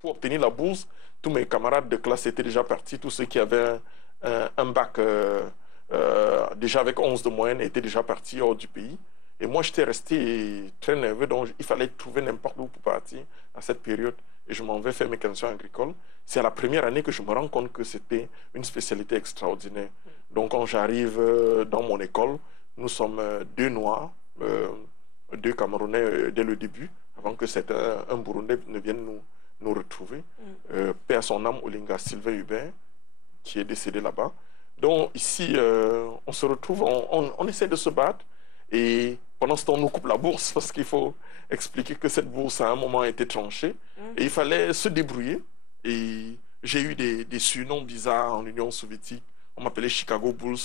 Pour obtenir la bourse, tous mes camarades de classe étaient déjà partis. Tous ceux qui avaient un bac déjà avec 11 de moyenne étaient déjà partis hors du pays. Et moi, j'étais resté très nerveux, donc il fallait trouver n'importe où pour partir à cette période. Et je m'en vais faire mécanicien agricole. C'est à la première année que je me rends compte que c'était une spécialité extraordinaire. Donc, quand j'arrive dans mon école, nous sommes deux Noirs, deux Camerounais dès le début, avant que un Burundais ne vienne nous retrouver. Paix à son âme, Olinga Sylvain Hubert, qui est décédé là-bas. Donc, ici, on se retrouve, on essaie de se battre. Et pendant ce temps, on nous coupe la bourse parce qu'il faut expliquer que cette bourse, à un moment, a été tranchée. Et il fallait se débrouiller. Et j'ai eu des surnoms bizarres en Union soviétique. On m'appelait Chicago Bulls.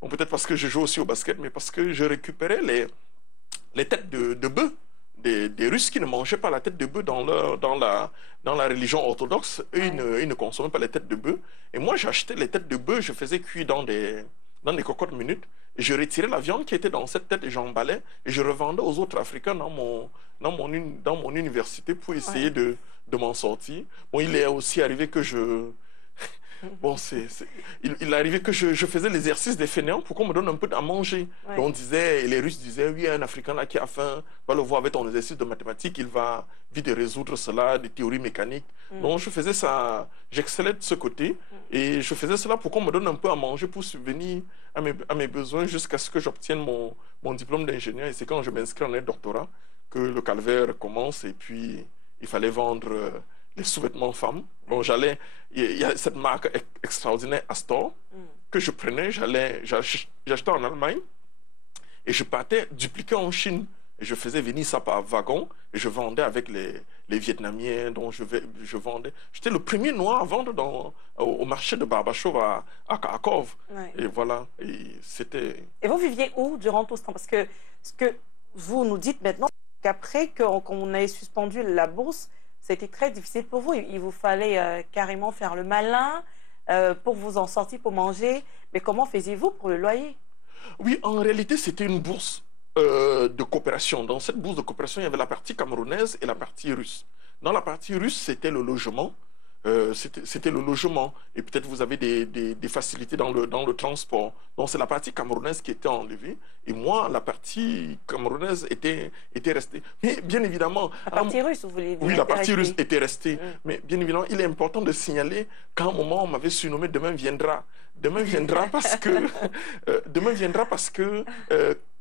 Bon, peut-être parce que je joue aussi au basket, mais parce que je récupérais les têtes de bœufs des Russes qui ne mangeaient pas la tête de bœuf dans la religion orthodoxe. Eux, ils ne consommaient pas les têtes de bœuf. Et moi, j'achetais les têtes de bœuf, je faisais cuire dans des cocottes minutes. Et je retirais la viande qui était dans cette tête et j'emballais. Et je revendais aux autres Africains dans mon université pour essayer de m'en sortir. Bon, il est aussi arrivé que Bon, il est arrivé que je faisais l'exercice des fainéants pour qu'on me donne un peu à manger. Donc on disait, et les Russes disaient, oui, il y a un Africain là qui a faim, va le voir avec ton exercice de mathématiques, il va vite résoudre cela, des théories mécaniques. Donc je faisais ça, j'excellais de ce côté, et je faisais cela pour qu'on me donne un peu à manger pour subvenir à mes besoins jusqu'à ce que j'obtienne mon diplôme d'ingénieur. Et c'est quand je m'inscris en doctorat que le calvaire commence, et puis il fallait vendre les sous-vêtements femmes. Donc il y a cette marque extraordinaire Astor que je prenais, j'achetais en Allemagne et je partais dupliquer en Chine. Et je faisais venir ça par wagon et je vendais avec les Vietnamiens dont je vendais. J'étais le premier noir à vendre au marché de Barbachov à Kharkov. Et voilà, Et vous viviez où durant tout ce temps? Parce que ce que vous nous dites maintenant, c'est qu'après qu'on ait suspendu la bourse, c'était très difficile pour vous. Il vous fallait carrément faire le malin pour vous en sortir, pour manger. Mais comment faisiez-vous pour le loyer? Oui, en réalité, c'était une bourse de coopération. Dans cette bourse de coopération, il y avait la partie camerounaise et la partie russe. Dans la partie russe, c'était le logement. C'était le logement. Et peut-être vous avez des facilités dans le transport. Donc c'est la partie camerounaise qui était enlevée. Et moi, la partie camerounaise était restée. Mais bien évidemment... La partie russe, vous voulez dire? Oui, la partie russe était restée. Mais bien évidemment, il est important de signaler qu'à un moment, on m'avait surnommé Demain viendra. Demain viendra parce que... demain viendra parce que...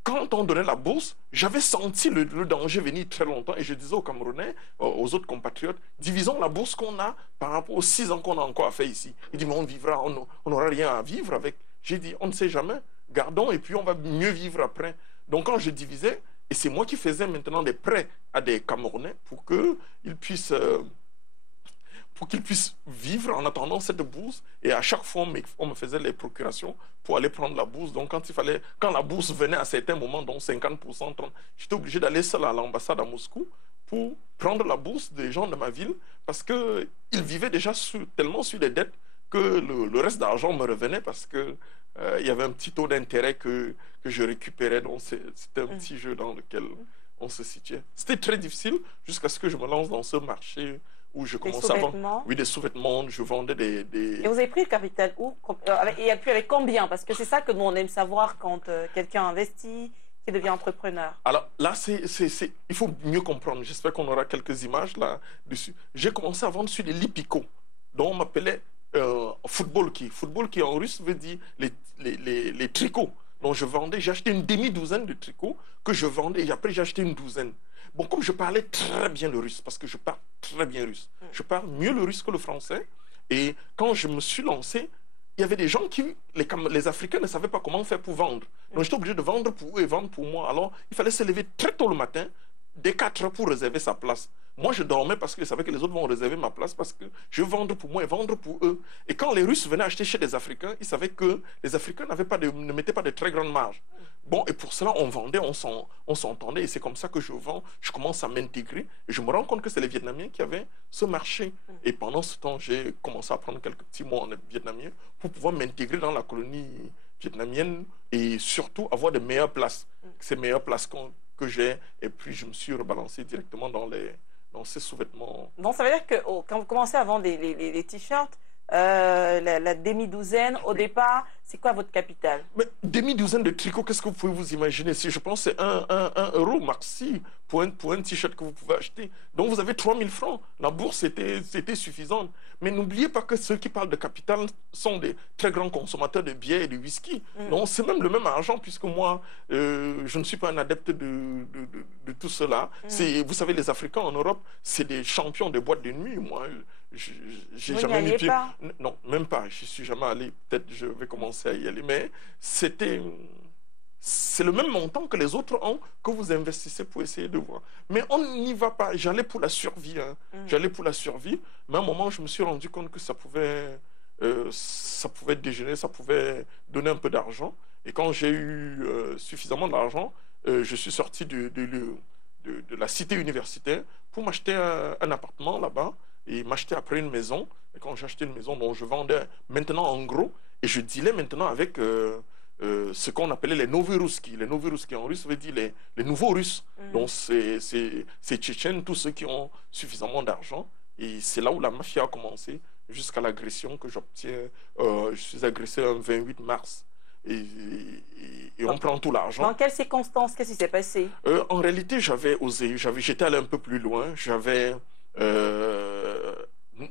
quand on donnait la bourse, j'avais senti le danger venir très longtemps et je disais aux Camerounais, aux autres compatriotes, divisons la bourse qu'on a par rapport aux 6 ans qu'on a encore à faire ici. Ils disent, mais on vivra, on n'aura rien à vivre avec. J'ai dit, on ne sait jamais, gardons et puis on va mieux vivre après. Donc quand je divisais, et c'est moi qui faisais maintenant des prêts à des Camerounais pour qu'ils puissent... vivre en attendant cette bourse. Et à chaque fois, on me faisait les procurations pour aller prendre la bourse. Donc, quand la bourse venait à certains moments, donc 50%, 30%, j'étais obligé d'aller seul à l'ambassade à Moscou pour prendre la bourse des gens de ma ville parce qu'ils vivaient déjà tellement sur des dettes que le reste d'argent me revenait parce que il y avait un petit taux d'intérêt que je récupérais. Donc, c'était un petit jeu dans lequel on se situait. C'était très difficile jusqu'à ce que je me lance dans ce marché où je commençais à vendre des sous-vêtements, je vendais des... Et vous avez pris le capital où? Et puis avec combien? Parce que c'est ça que nous, on aime savoir quand quelqu'un investit, qui devient entrepreneur. Alors là, il faut mieux comprendre. J'espère qu'on aura quelques images là-dessus. J'ai commencé à vendre sur les Lipico, dont on m'appelait football qui. Football qui en russe veut dire les tricots. Donc je vendais, j'ai acheté une demi-douzaine de tricots que je vendais et après j'ai acheté une douzaine. Bon, comme je parlais très bien le russe, parce que je parle très bien russe, je parle mieux le russe que le français. Et quand je me suis lancé, il y avait des gens les Africains ne savaient pas comment faire pour vendre. Donc j'étais obligé de vendre pour eux et vendre pour moi. Alors il fallait se lever très tôt le matin, dès 4 heures pour réserver sa place. Moi, je dormais parce que je savais que les autres vont réserver ma place parce que je veux vendre pour moi et vendre pour eux. Et quand les Russes venaient acheter chez les Africains, ils savaient que les Africains ne mettaient pas de très grandes marges. Bon, et pour cela, on vendait, on s'entendait. Et c'est comme ça que je vends, je commence à m'intégrer. Et je me rends compte que c'est les Vietnamiens qui avaient ce marché. Et pendant ce temps, j'ai commencé à prendre quelques petits mots en vietnamien pour pouvoir m'intégrer dans la colonie vietnamienne et surtout avoir de meilleures places. Ces meilleures places que j'ai. Et puis, je me suis rebalancé directement dans Donc, ces sous-vêtements... Donc, ça veut dire que quand vous commencez à vendre les t-shirts, la demi-douzaine, au départ, c'est quoi votre capital? Mais demi-douzaine de tricots, qu'est-ce que vous pouvez vous imaginer? Si je pense que c'est 1 euro maxi pour un t-shirt que vous pouvez acheter. Donc vous avez 3000 francs. La bourse était suffisante. Mais n'oubliez pas que ceux qui parlent de capital sont des très grands consommateurs de bière et de whisky. Donc c'est même le même argent, puisque moi, je ne suis pas un adepte de tout cela. Vous savez, les Africains en Europe, c'est des champions des boîtes de nuit. Moi, j'ai jamais mis pied. Pas? Non, même pas. Je suis jamais allé. Peut-être je vais commencer à y aller. Mais c'est le même montant que les autres ont, que vous investissez pour essayer de voir. Mais on n'y va pas. J'allais pour la survie. Hein. J'allais pour la survie. Mais à un moment, je me suis rendu compte que ça pouvait dégénérer, ça pouvait donner un peu d'argent. Et quand j'ai eu suffisamment d'argent, je suis sorti de la cité universitaire pour m'acheter un appartement là-bas et m'acheter après une maison. Et quand j'ai acheté une maison, donc je vendais maintenant en gros et je dealais maintenant avec ce qu'on appelait les novoruski. Les novoruski en russe veut dire les nouveaux Russes. Donc c'est Tchétchènes, tous ceux qui ont suffisamment d'argent. Et c'est là où la mafia a commencé, jusqu'à l'agression que j'obtiens. Je suis agressé un 28 mars. Et on prend tout l'argent. Dans quelles circonstances? Qu'est-ce qui s'est passé? En réalité, j'avais osé. J'étais allé un peu plus loin.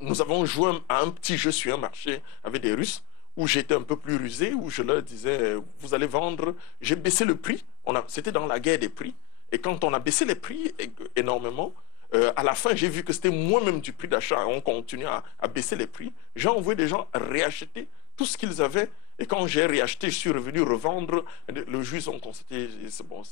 Nous avons joué à un petit jeu sur un marché avec des Russes, où j'étais un peu plus rusé, où je leur disais, vous allez vendre... J'ai baissé le prix. C'était dans la guerre des prix. Et quand on a baissé les prix énormément, à la fin, j'ai vu que c'était moins-même du prix d'achat. On continue à baisser les prix. J'ai envoyé des gens réacheter tout ce qu'ils avaient. Et quand j'ai réacheté, je suis revenu revendre. Le juge ont constaté, c'est bon,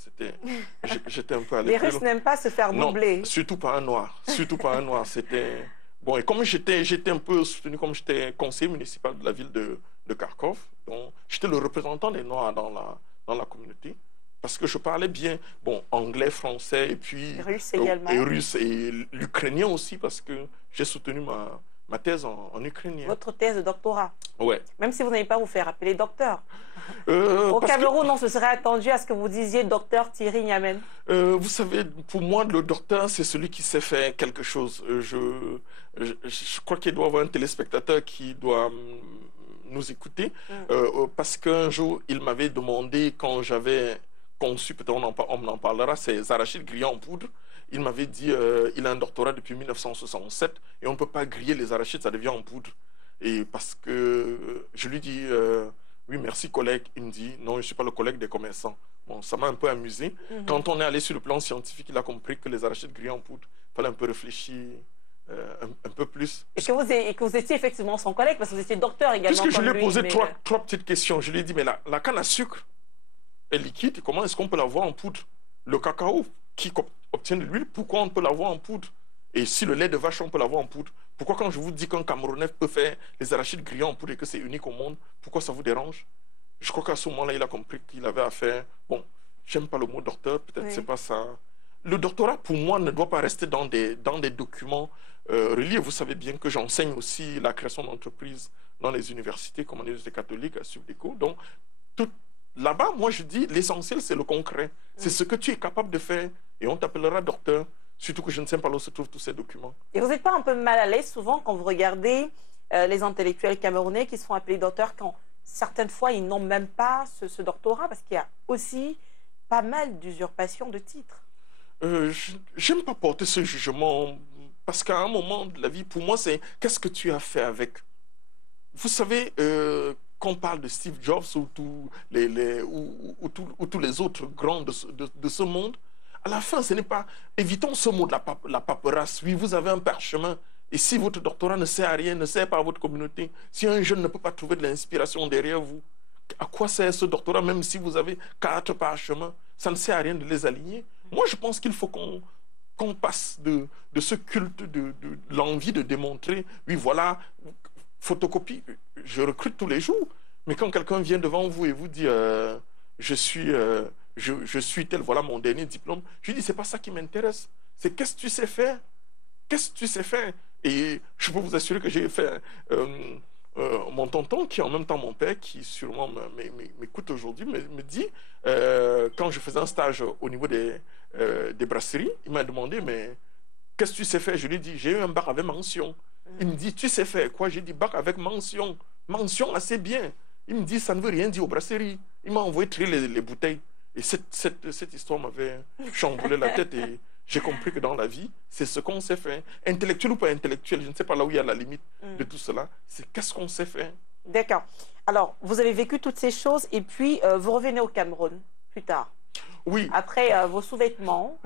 j'étais un peu à l'école. Les Russes n'aiment pas se faire doubler. Non, surtout pas un noir. Surtout pas un noir. C'était... Bon, et comme j'étais un peu soutenu, comme j'étais conseiller municipal de la ville de Kharkov, donc j'étais le représentant des Noirs dans la communauté, parce que je parlais bien, bon, anglais, français, et puis... Russe également. Et russe, et l'ukrainien aussi, parce que j'ai soutenu ma thèse en ukrainien. Votre thèse de doctorat? Ouais. Même si vous n'allez pas vous faire appeler docteur. Au Cameroun, on se serait attendu à ce que vous disiez docteur Thierry Niamen. Vous savez, pour moi, le docteur, c'est celui qui sait faire quelque chose. Je crois qu'il doit y avoir un téléspectateur qui doit nous écouter, parce qu'un jour, il m'avait demandé, quand j'avais conçu, peut-être on en parlera, ces arachides grillés en poudre. Il m'avait dit, il a un doctorat depuis 1967 et on ne peut pas griller les arachides, ça devient en poudre. Et parce que je lui dis, oui, merci collègue. Il me dit, non, je ne suis pas le collègue des commerçants. Bon, ça m'a un peu amusé. Quand on est allé sur le plan scientifique, il a compris que les arachides grillés en poudre, il fallait un peu réfléchir un peu plus. Et que vous étiez effectivement son collègue, parce que vous étiez docteur également. Puisque je lui ai posé trois petites questions. Je lui ai dit, mais la canne à sucre est liquide, comment est-ce qu'on peut l'avoir en poudre? Le cacao qui obtient de l'huile, pourquoi on peut l'avoir en poudre? Et si le lait de vache, on peut l'avoir en poudre, pourquoi quand je vous dis qu'un Camerounais peut faire les arachides grillés en poudre et que c'est unique au monde, pourquoi ça vous dérange? Je crois qu'à ce moment-là, il a compris qu'il avait affaire... Bon, j'aime pas le mot docteur, peut-être c'est pas ça. Le doctorat, pour moi, ne doit pas rester dans des documents reliés. Vous savez bien que j'enseigne aussi la création d'entreprises dans les universités, comme en université catholique, à Subdeco. Donc, là-bas, moi, je dis, l'essentiel, c'est le concret. C'est ce que tu es capable de faire. Et on t'appellera docteur. Surtout que je ne sais pas où se trouvent tous ces documents. Et vous n'êtes pas un peu mal à l'aise souvent quand vous regardez les intellectuels camerounais qui se font appeler docteurs quand certaines fois ils n'ont même pas ce doctorat, parce qu'il y a aussi pas mal d'usurpation de titres? J'aime pas porter ce jugement, parce qu'à un moment de la vie, pour moi, c'est qu'est-ce que tu as fait avec? Vous savez, qu'on parle de Steve Jobs ou tous les autres grands de ce monde, à la fin, ce n'est pas... Évitons ce mot de la paperasse. Oui, vous avez un parchemin. Et si votre doctorat ne sert à rien, ne sert pas à votre communauté, si un jeune ne peut pas trouver de l'inspiration derrière vous, à quoi sert ce doctorat, même si vous avez 4 parchemins? Ça ne sert à rien de les aligner. Moi, je pense qu'il faut qu'on passe de ce culte de l'envie de démontrer, oui, voilà, photocopie, je recrute tous les jours. Mais quand quelqu'un vient devant vous et vous dit, je suis tel, voilà mon dernier diplôme, je lui dis, c'est pas ça qui m'intéresse. C'est qu'est-ce que tu sais faire? Qu'est-ce que tu sais faire? Et je peux vous assurer que j'ai fait... mon tonton, qui est en même temps mon père, qui sûrement m'écoute aujourd'hui, me dit, quand je faisais un stage au niveau des brasseries, il m'a demandé, mais qu'est-ce que tu sais faire? Je lui dis, j'ai eu un bac avec mention. Il me dit, tu sais faire quoi? J'ai dit, bac avec mention. Mention assez bien. Il me dit, ça ne veut rien dire aux brasseries. Il m'a envoyé trier les bouteilles. Et cette histoire m'avait chamboulé la tête et j'ai compris que dans la vie, c'est ce qu'on sait faire. Intellectuel ou pas intellectuel, je ne sais pas là où il y a la limite de tout cela. C'est qu'est-ce qu'on sait faire. D'accord. Alors, vous avez vécu toutes ces choses et puis vous revenez au Cameroun plus tard. Oui. Après vos sous-vêtements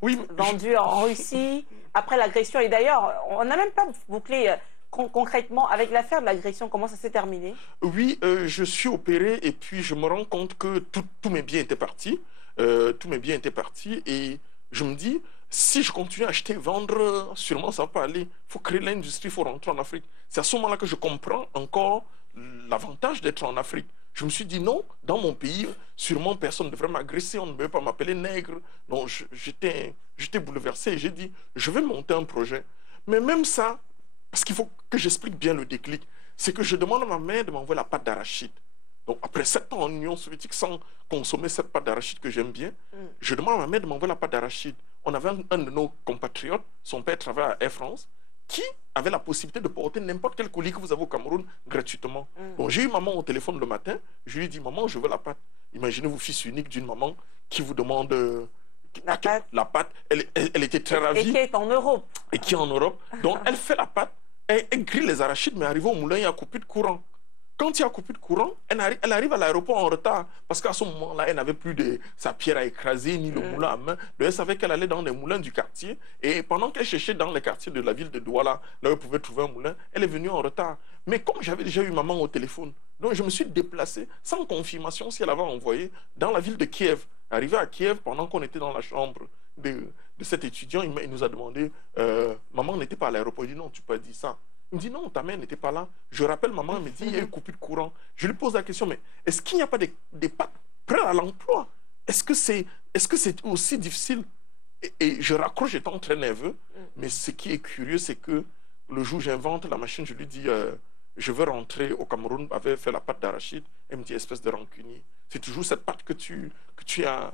oui, vendus en Russie, après l'agression. Et d'ailleurs, on n'a même pas bouclé concrètement avec l'affaire de l'agression. Comment ça s'est terminé? Oui, je suis opéré et puis je me rends compte que tous mes biens étaient partis. Tous mes biens étaient partis et je me dis, si je continue à acheter, vendre, sûrement ça va pas aller. Il faut créer l'industrie, il faut rentrer en Afrique. C'est à ce moment-là que je comprends encore l'avantage d'être en Afrique. Je me suis dit non, dans mon pays, sûrement personne ne devrait m'agresser, on ne devrait pas m'appeler nègre. Non, j'étais bouleversé et j'ai dit, je vais monter un projet. Mais même ça, parce qu'il faut que j'explique bien le déclic, c'est que je demande à ma mère de m'envoyer la pâte d'arachide. Donc après 7 ans en Union soviétique sans consommer cette pâte d'arachide que j'aime bien, je demande à ma mère de m'envoyer la pâte d'arachide. On avait un de nos compatriotes, son père travaillait à Air France, qui avait la possibilité de porter n'importe quel colis que vous avez au Cameroun gratuitement. Donc j'ai eu maman au téléphone le matin, je lui ai dit, maman, je veux la pâte. Imaginez-vous, fils unique d'une maman qui vous demande la pâte. Elle était très ravie. Et qui est en Europe. Et qui est en Europe. Donc elle fait la pâte, elle grille les arachides, mais arrivé au moulin, il y a coupé de courant. Quand il y a coupé de courant, elle arrive à l'aéroport en retard. Parce qu'à ce moment-là, elle n'avait plus sa pierre à écraser, ni le moulin à main. Donc elle savait qu'elle allait dans les moulins du quartier. Et pendant qu'elle cherchait dans les quartiers de la ville de Douala, là où elle pouvait trouver un moulin, elle est venue en retard. Mais comme j'avais déjà eu maman au téléphone, donc je me suis déplacé sans confirmation si elle avait envoyé dans la ville de Kiev. Arrivé à Kiev, pendant qu'on était dans la chambre de cet étudiant, il nous a demandé, maman n'était pas à l'aéroport. Il dit non, tu peux pas dire ça. Il me dit non, ta mère n'était pas là. Je rappelle maman, elle me dit il y a eu coupure de courant. Je lui pose la question, mais est-ce qu'il n'y a pas des pâtes prêtes à l'emploi? Est-ce que c'est aussi difficile? Et je raccroche étant très nerveux. Mais ce qui est curieux, c'est que le jour où j'invente la machine, je lui dis je veux rentrer au Cameroun, avait fait la pâte d'arachide. Elle me dit espèce de rancunier. C'est toujours cette pâte que tu as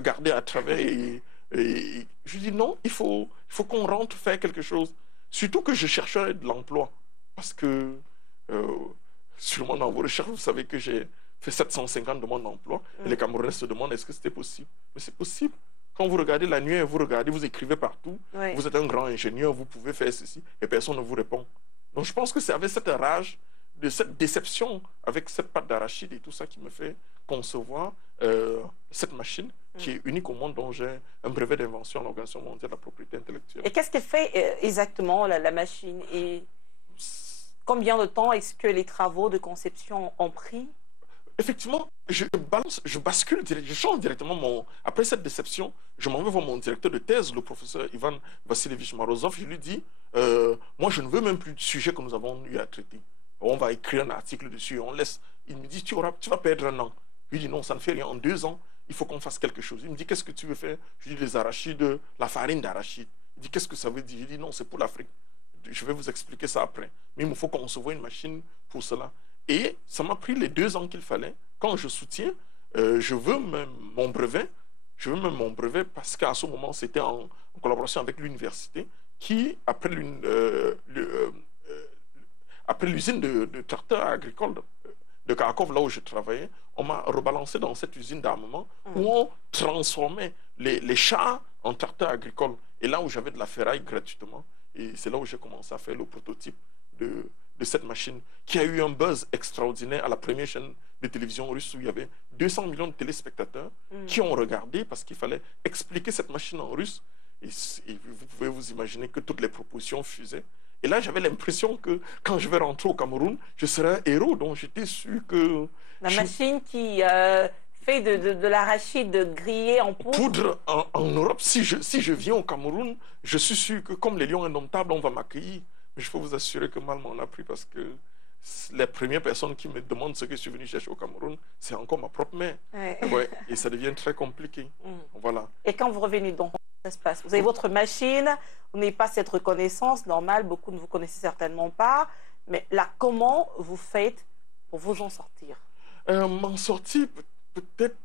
gardée à travers. Et je lui dis non, il faut qu'on rentre faire quelque chose. Surtout que je cherchais de l'emploi. Parce que, sûrement dans vos recherches, vous savez que j'ai fait 750 demandes d'emploi. Et les Camerounais se demandent est-ce que c'était possible. Mais c'est possible. Quand vous regardez la nuit, vous regardez, vous écrivez partout. Oui. Vous êtes un grand ingénieur, vous pouvez faire ceci. Et personne ne vous répond. Donc je pense que c'est avec cette rage, de cette déception, avec cette pâte d'arachide et tout ça qui me fait concevoir cette machine qui est unique au monde, dont j'ai un brevet d'invention à l'Organisation mondiale de la propriété intellectuelle. Et qu'est-ce qu'elle fait exactement, la machine? Et combien de temps est-ce que les travaux de conception ont pris? Effectivement, je bascule, je change directement Après cette déception, je m'en vais voir mon directeur de thèse, le professeur Ivan Vassilievich Morozov. Je lui dis, moi je ne veux même plus de sujet que nous avons eu à traiter. On va écrire un article dessus, on laisse. Il me dit, tu vas perdre un an. Je lui dis, non, ça ne fait rien. En 2 ans, il faut qu'on fasse quelque chose. Il me dit, qu'est-ce que tu veux faire? Je lui dis, les arachides, la farine d'arachide. Il dit, qu'est-ce que ça veut dire? Je lui dis, non, c'est pour l'Afrique. Je vais vous expliquer ça après. Mais il me faut concevoir une machine pour cela. Et ça m'a pris les 2 ans qu'il fallait. Quand je soutiens, je veux même mon brevet. Je veux même mon brevet parce qu'à ce moment, c'était en collaboration avec l'université qui, après l'usine de tracteurs agricoles de Kharkov, là où je travaillais, on m'a rebalancé dans cette usine d'armement où on transformait les chars en tracteurs agricoles. Et là où j'avais de la ferraille gratuitement. Et c'est là où j'ai commencé à faire le prototype de cette machine qui a eu un buzz extraordinaire à la première chaîne de télévision russe où il y avait 200 millions de téléspectateurs qui ont regardé parce qu'il fallait expliquer cette machine en russe. Et vous pouvez vous imaginer que toutes les propositions fusaient. Et là, j'avais l'impression que quand je vais rentrer au Cameroun, je serai un héros. Donc, j'étais sûr que... La machine qui fait de l'arachide grillé en poudre. En Europe, si je viens au Cameroun, je suis sûr que comme les lions indomptables, on va m'accueillir. Mais je peux vous assurer que mal m'en a pris parce que les premières personnes qui me demandent ce que je suis venu chercher au Cameroun, c'est encore ma propre mère. Ouais, et ça devient très compliqué. Voilà. Et quand vous revenez donc, ça se passe? Vous avez votre machine, vous n'avez pas cette reconnaissance normale, beaucoup ne vous connaissez certainement pas. Mais là, comment vous faites pour vous en sortir? M'en sortir, peut-être,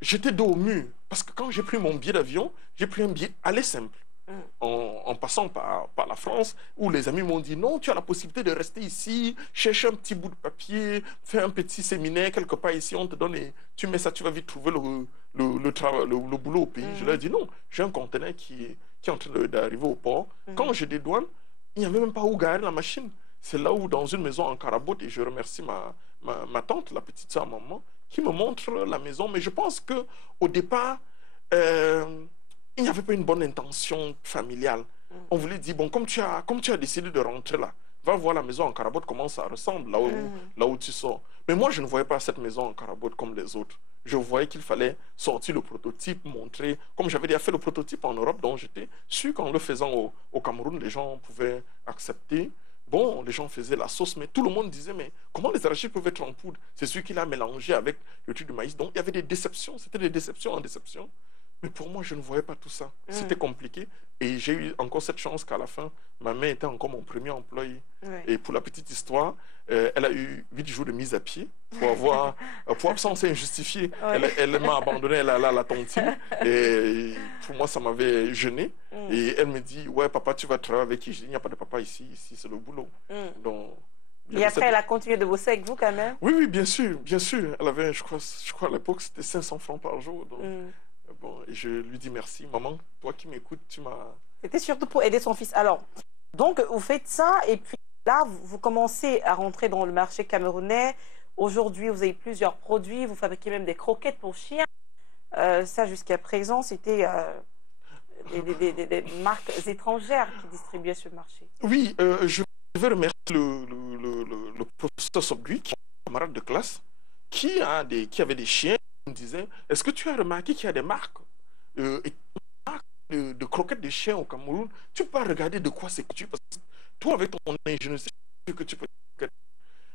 j'étais dos au mur. Parce que quand j'ai pris mon billet d'avion, j'ai pris un billet aller simple. en passant par la France, où les amis m'ont dit non, tu as la possibilité de rester ici, chercher un petit bout de papier, faire un petit séminaire quelque part ici, on te donne et tu mets ça, tu vas vite trouver le boulot au pays. Je leur ai dit non, j'ai un conteneur qui est en train d'arriver au port. Quand je dédouane, il n'y avait même pas où garer la machine. C'est là où, dans une maison en Carabote, et je remercie ma tante, la petite soeur maman, qui me montre la maison. Mais je pense qu'au départ, il n'y avait pas une bonne intention familiale. On voulait dire, bon, comme tu as décidé de rentrer là, va voir la maison en Carabote, comment ça ressemble, là où tu sors. Mais moi, je ne voyais pas cette maison en Carabote comme les autres. Je voyais qu'il fallait sortir le prototype, montrer, comme j'avais déjà fait le prototype en Europe, donc j'étais sûr qu'en le faisant au Cameroun, les gens pouvaient accepter. Bon, les gens faisaient la sauce, mais tout le monde disait, mais comment les arachides peuvent être en poudre? C'est celui qui l'a mélangé avec le truc du maïs. Donc, il y avait des déceptions, c'était des déceptions en déception. Mais pour moi, je ne voyais pas tout ça. C'était compliqué. Et j'ai eu encore cette chance qu'à la fin, ma mère était encore mon premier employé. Et pour la petite histoire, elle a eu 8 jours de mise à pied pour absence injustifiée. Elle m'a abandonné, elle allait à la tontine. Et pour moi, ça m'avait gêné. Et elle me dit, ouais, papa, tu vas travailler avec qui? Je dis, il n'y a pas de papa ici c'est le boulot. Donc, et après, elle a continué de bosser avec vous quand même? Oui, oui, bien sûr, bien sûr. Elle avait, je crois à l'époque, c'était 500 francs par jour. Donc, bon, et je lui dis merci. Maman, toi qui m'écoutes, tu m'as... C'était surtout pour aider son fils. Alors, donc, vous faites ça, et puis là, vous commencez à rentrer dans le marché camerounais. Aujourd'hui, vous avez plusieurs produits. Vous fabriquez même des croquettes pour chiens. Ça, jusqu'à présent, c'était des marques étrangères qui distribuaient sur le marché. Oui, je veux remercier le professeur Sobgui, qui est un camarade de classe, qui avait des chiens. Il me disait, est-ce que tu as remarqué qu'il y a des marques, de croquettes de chiens au Cameroun? Tu peux regarder de quoi c'est que tu... Parce que toi, avec ton ingéniosité, que tu peux...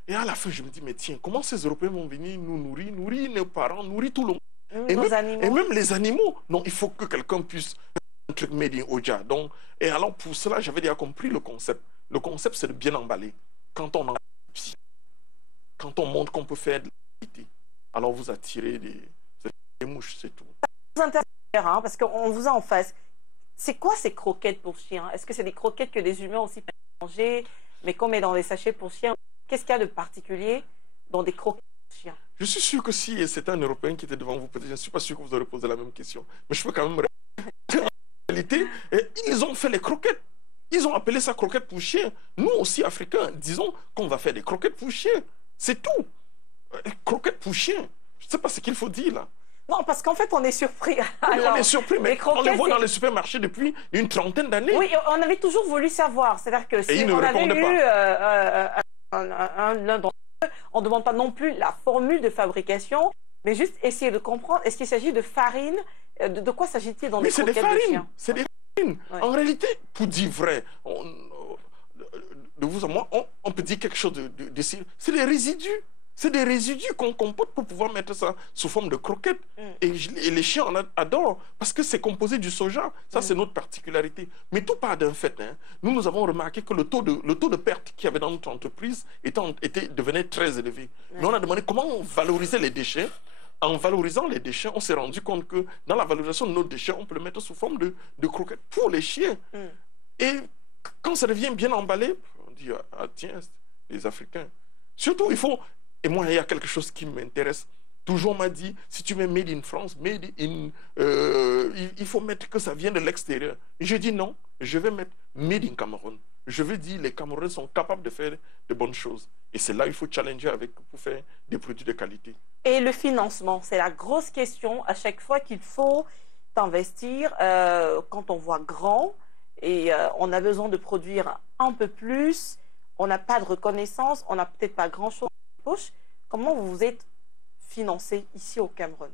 Et à la fin, je me dis, mais tiens, comment ces Européens vont venir nous nourrir nos parents, nourrir tout le monde, et même les animaux. Non, il faut que quelqu'un puisse faire un truc made in Oja. Donc, et alors, pour cela, j'avais déjà compris le concept. Le concept, c'est de bien emballer. Quand on montre qu'on peut faire de la qualité, alors vous attirez des mouches, c'est tout. C'est intéressant, hein, parce qu'on vous a en face. C'est quoi ces croquettes pour chiens? Est-ce que c'est des croquettes que les humains aussi peuvent manger, mais qu'on met dans des sachets pour chiens? Qu'est-ce qu'il y a de particulier dans des croquettes pour chiens? Je suis sûr que si c'était un Européen qui était devant vous, peut-être, je ne suis pas sûr que vous aurez posé la même question. Mais je peux quand même répondre. En réalité, ils ont fait les croquettes. Ils ont appelé ça croquettes pour chiens. Nous aussi, Africains, disons qu'on va faire des croquettes pour chiens. C'est tout. Croquettes pour chiens. Je ne sais pas ce qu'il faut dire là. Non, parce qu'en fait, on est surpris. Alors, on est surpris, mais on les voit dans les supermarchés depuis une trentaine d'années. Oui, on avait toujours voulu savoir. C'est-à-dire que si on avait eu l'un d'entre eux, on ne demande pas non plus la formule de fabrication, mais juste essayer de comprendre, est-ce qu'il s'agit de farine? De quoi s'agit-il dans des croquettes de chiens? C'est des farines. Ouais. En réalité, pour dire vrai, de vous à moi, on peut dire quelque chose de c'est des résidus. C'est des résidus qu'on compote pour pouvoir mettre ça sous forme de croquettes. Et les chiens en adorent parce que c'est composé du soja. Ça, c'est notre particularité. Mais tout part d'un fait. Hein. Nous avons remarqué que le taux de perte qu'il y avait dans notre entreprise devenait très élevé. Mais on a demandé comment valoriser les déchets. En valorisant les déchets, on s'est rendu compte que dans la valorisation de nos déchets, on peut le mettre sous forme de croquettes pour les chiens. Et quand ça devient bien emballé, on dit, ah tiens, les Africains. Surtout, il faut... Et moi, il y a quelque chose qui m'intéresse. Toujours, on m'a dit, si tu mets Made in France, il faut mettre que ça vient de l'extérieur. Et je dis non, je vais mettre Made in Cameroun. Je veux dire, les Camerounais sont capables de faire de bonnes choses. Et c'est là qu'il faut challenger pour faire des produits de qualité. Et le financement, c'est la grosse question à chaque fois qu'il faut investir quand on voit grand et on a besoin de produire un peu plus, on n'a pas de reconnaissance, on n'a peut-être pas grand-chose. Comment vous vous êtes financé ici au Cameroun?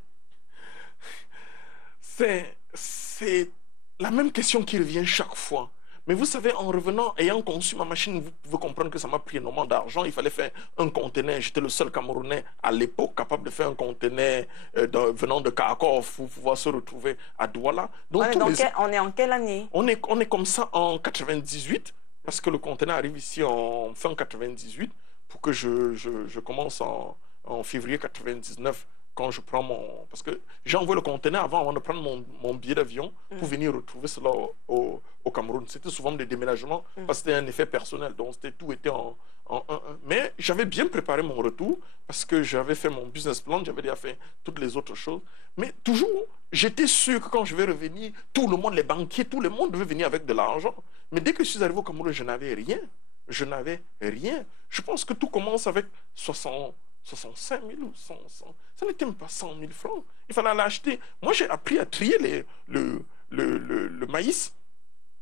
C'est la même question qui revient chaque fois. Mais vous savez, en revenant, ayant conçu ma machine, vous pouvez comprendre que ça m'a pris énormément d'argent. Il fallait faire un conteneur. J'étais le seul Camerounais à l'époque capable de faire un conteneur venant de Karakov pour pouvoir se retrouver à Douala. Donc, on est en quelle année? On est comme ça en 98, parce que le conteneur arrive ici en fin 98. Pour que je commence en février 99 quand je prends mon... Parce que j'envoie le conteneur avant de prendre mon billet d'avion pour venir retrouver cela au Cameroun. C'était souvent des déménagements parce que c'était un effet personnel. Donc tout était en 1-1. Mais j'avais bien préparé mon retour parce que j'avais fait mon business plan, j'avais déjà fait toutes les autres choses. Mais toujours, j'étais sûr que quand je vais revenir, tout le monde, les banquiers, tout le monde devait venir avec de l'argent. Mais dès que je suis arrivé au Cameroun, je n'avais rien. Je n'avais rien. Je pense que tout commence avec 65 000 ou 100. Ça n'était même pas 100 000 francs. Il fallait l'acheter. Moi, j'ai appris à trier le maïs.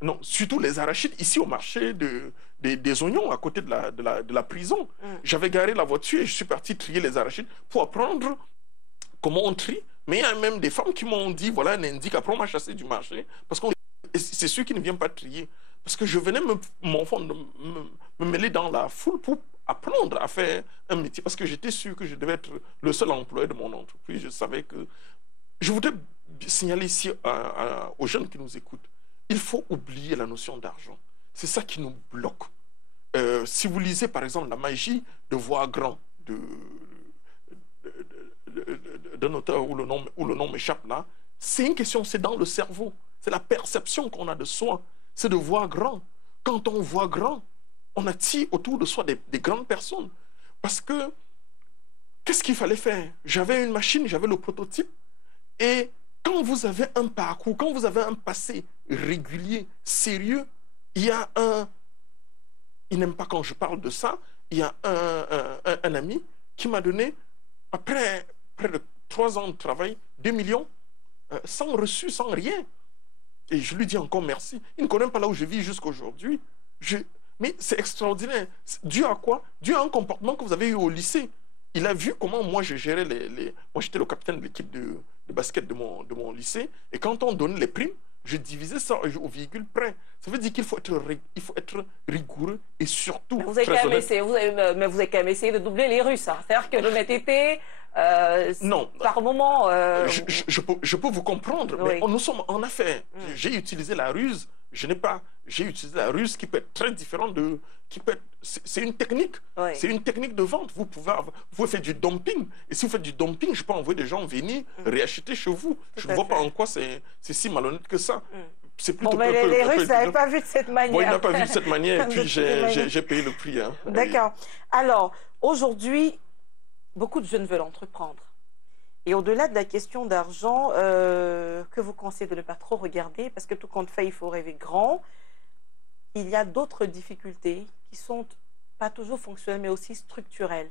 Non, surtout les arachides ici au marché des oignons à côté de la prison. J'avais garé la voiture et je suis parti trier les arachides pour apprendre comment on trie. Mais il y a même des femmes qui m'ont dit, voilà un indice, après on m'a chassé du marché. Parce que c'est ceux qui ne viennent pas trier. Parce que je venais me mêler dans la foule pour apprendre à faire un métier. Parce que j'étais sûr que je devais être le seul employé de mon entreprise. Je savais que... Je voudrais signaler ici aux jeunes qui nous écoutent. Il faut oublier la notion d'argent. C'est ça qui nous bloque. Si vous lisez par exemple La magie de voir grand d'un auteur où le nom m'échappe là, c'est une question, c'est dans le cerveau. C'est la perception qu'on a de soi. C'est de voir grand. Quand on voit grand, on attire autour de soi des grandes personnes. Parce que, qu'est-ce qu'il fallait faire? J'avais une machine, j'avais le prototype. Et quand vous avez un parcours, quand vous avez un passé régulier, sérieux, il y a un... Il n'aime pas quand je parle de ça. Il y a un ami qui m'a donné, après près de 3 ans de travail, 2 millions, sans reçu, sans rien. Et je lui dis encore merci. Il ne connaît pas là où je vis jusqu'à aujourd'hui. Mais c'est extraordinaire. Dû à quoi? Dû à un comportement que vous avez eu au lycée. Il a vu comment moi je gérais Moi j'étais le capitaine de l'équipe de basket de mon lycée. Et quand on donnait les primes, je divisais ça au virgule près. Ça veut dire qu'il faut être rigoureux et surtout... Vous avez quand même essayé, vous avez quand même essayé de doubler les Russes. Hein. C'est-à-dire que l'honnêteté... non. Par moment... Je peux vous comprendre, oui. Mais nous sommes en affaires. J'ai utilisé la ruse. J'ai utilisé la ruse qui peut être très différente de... C'est une technique. Oui. C'est une technique de vente. Vous pouvez faire du dumping. Et si vous faites du dumping, je peux envoyer des gens venir réacheter chez vous. Je ne vois pas en quoi c'est si malhonnête que ça. C'est plutôt... Bon, mais les Russes n'avaient pas vu de cette manière. Bon, ils n'ont pas vu de cette manière. Et puis, j'ai payé le prix. Hein. D'accord. Alors, aujourd'hui, beaucoup de jeunes veulent entreprendre. Et au-delà de la question d'argent, que vous conseillez de ne pas trop regarder, parce que tout compte fait, il faut rêver grand. Il y a d'autres difficultés qui sont pas toujours fonctionnelles, mais aussi structurelles.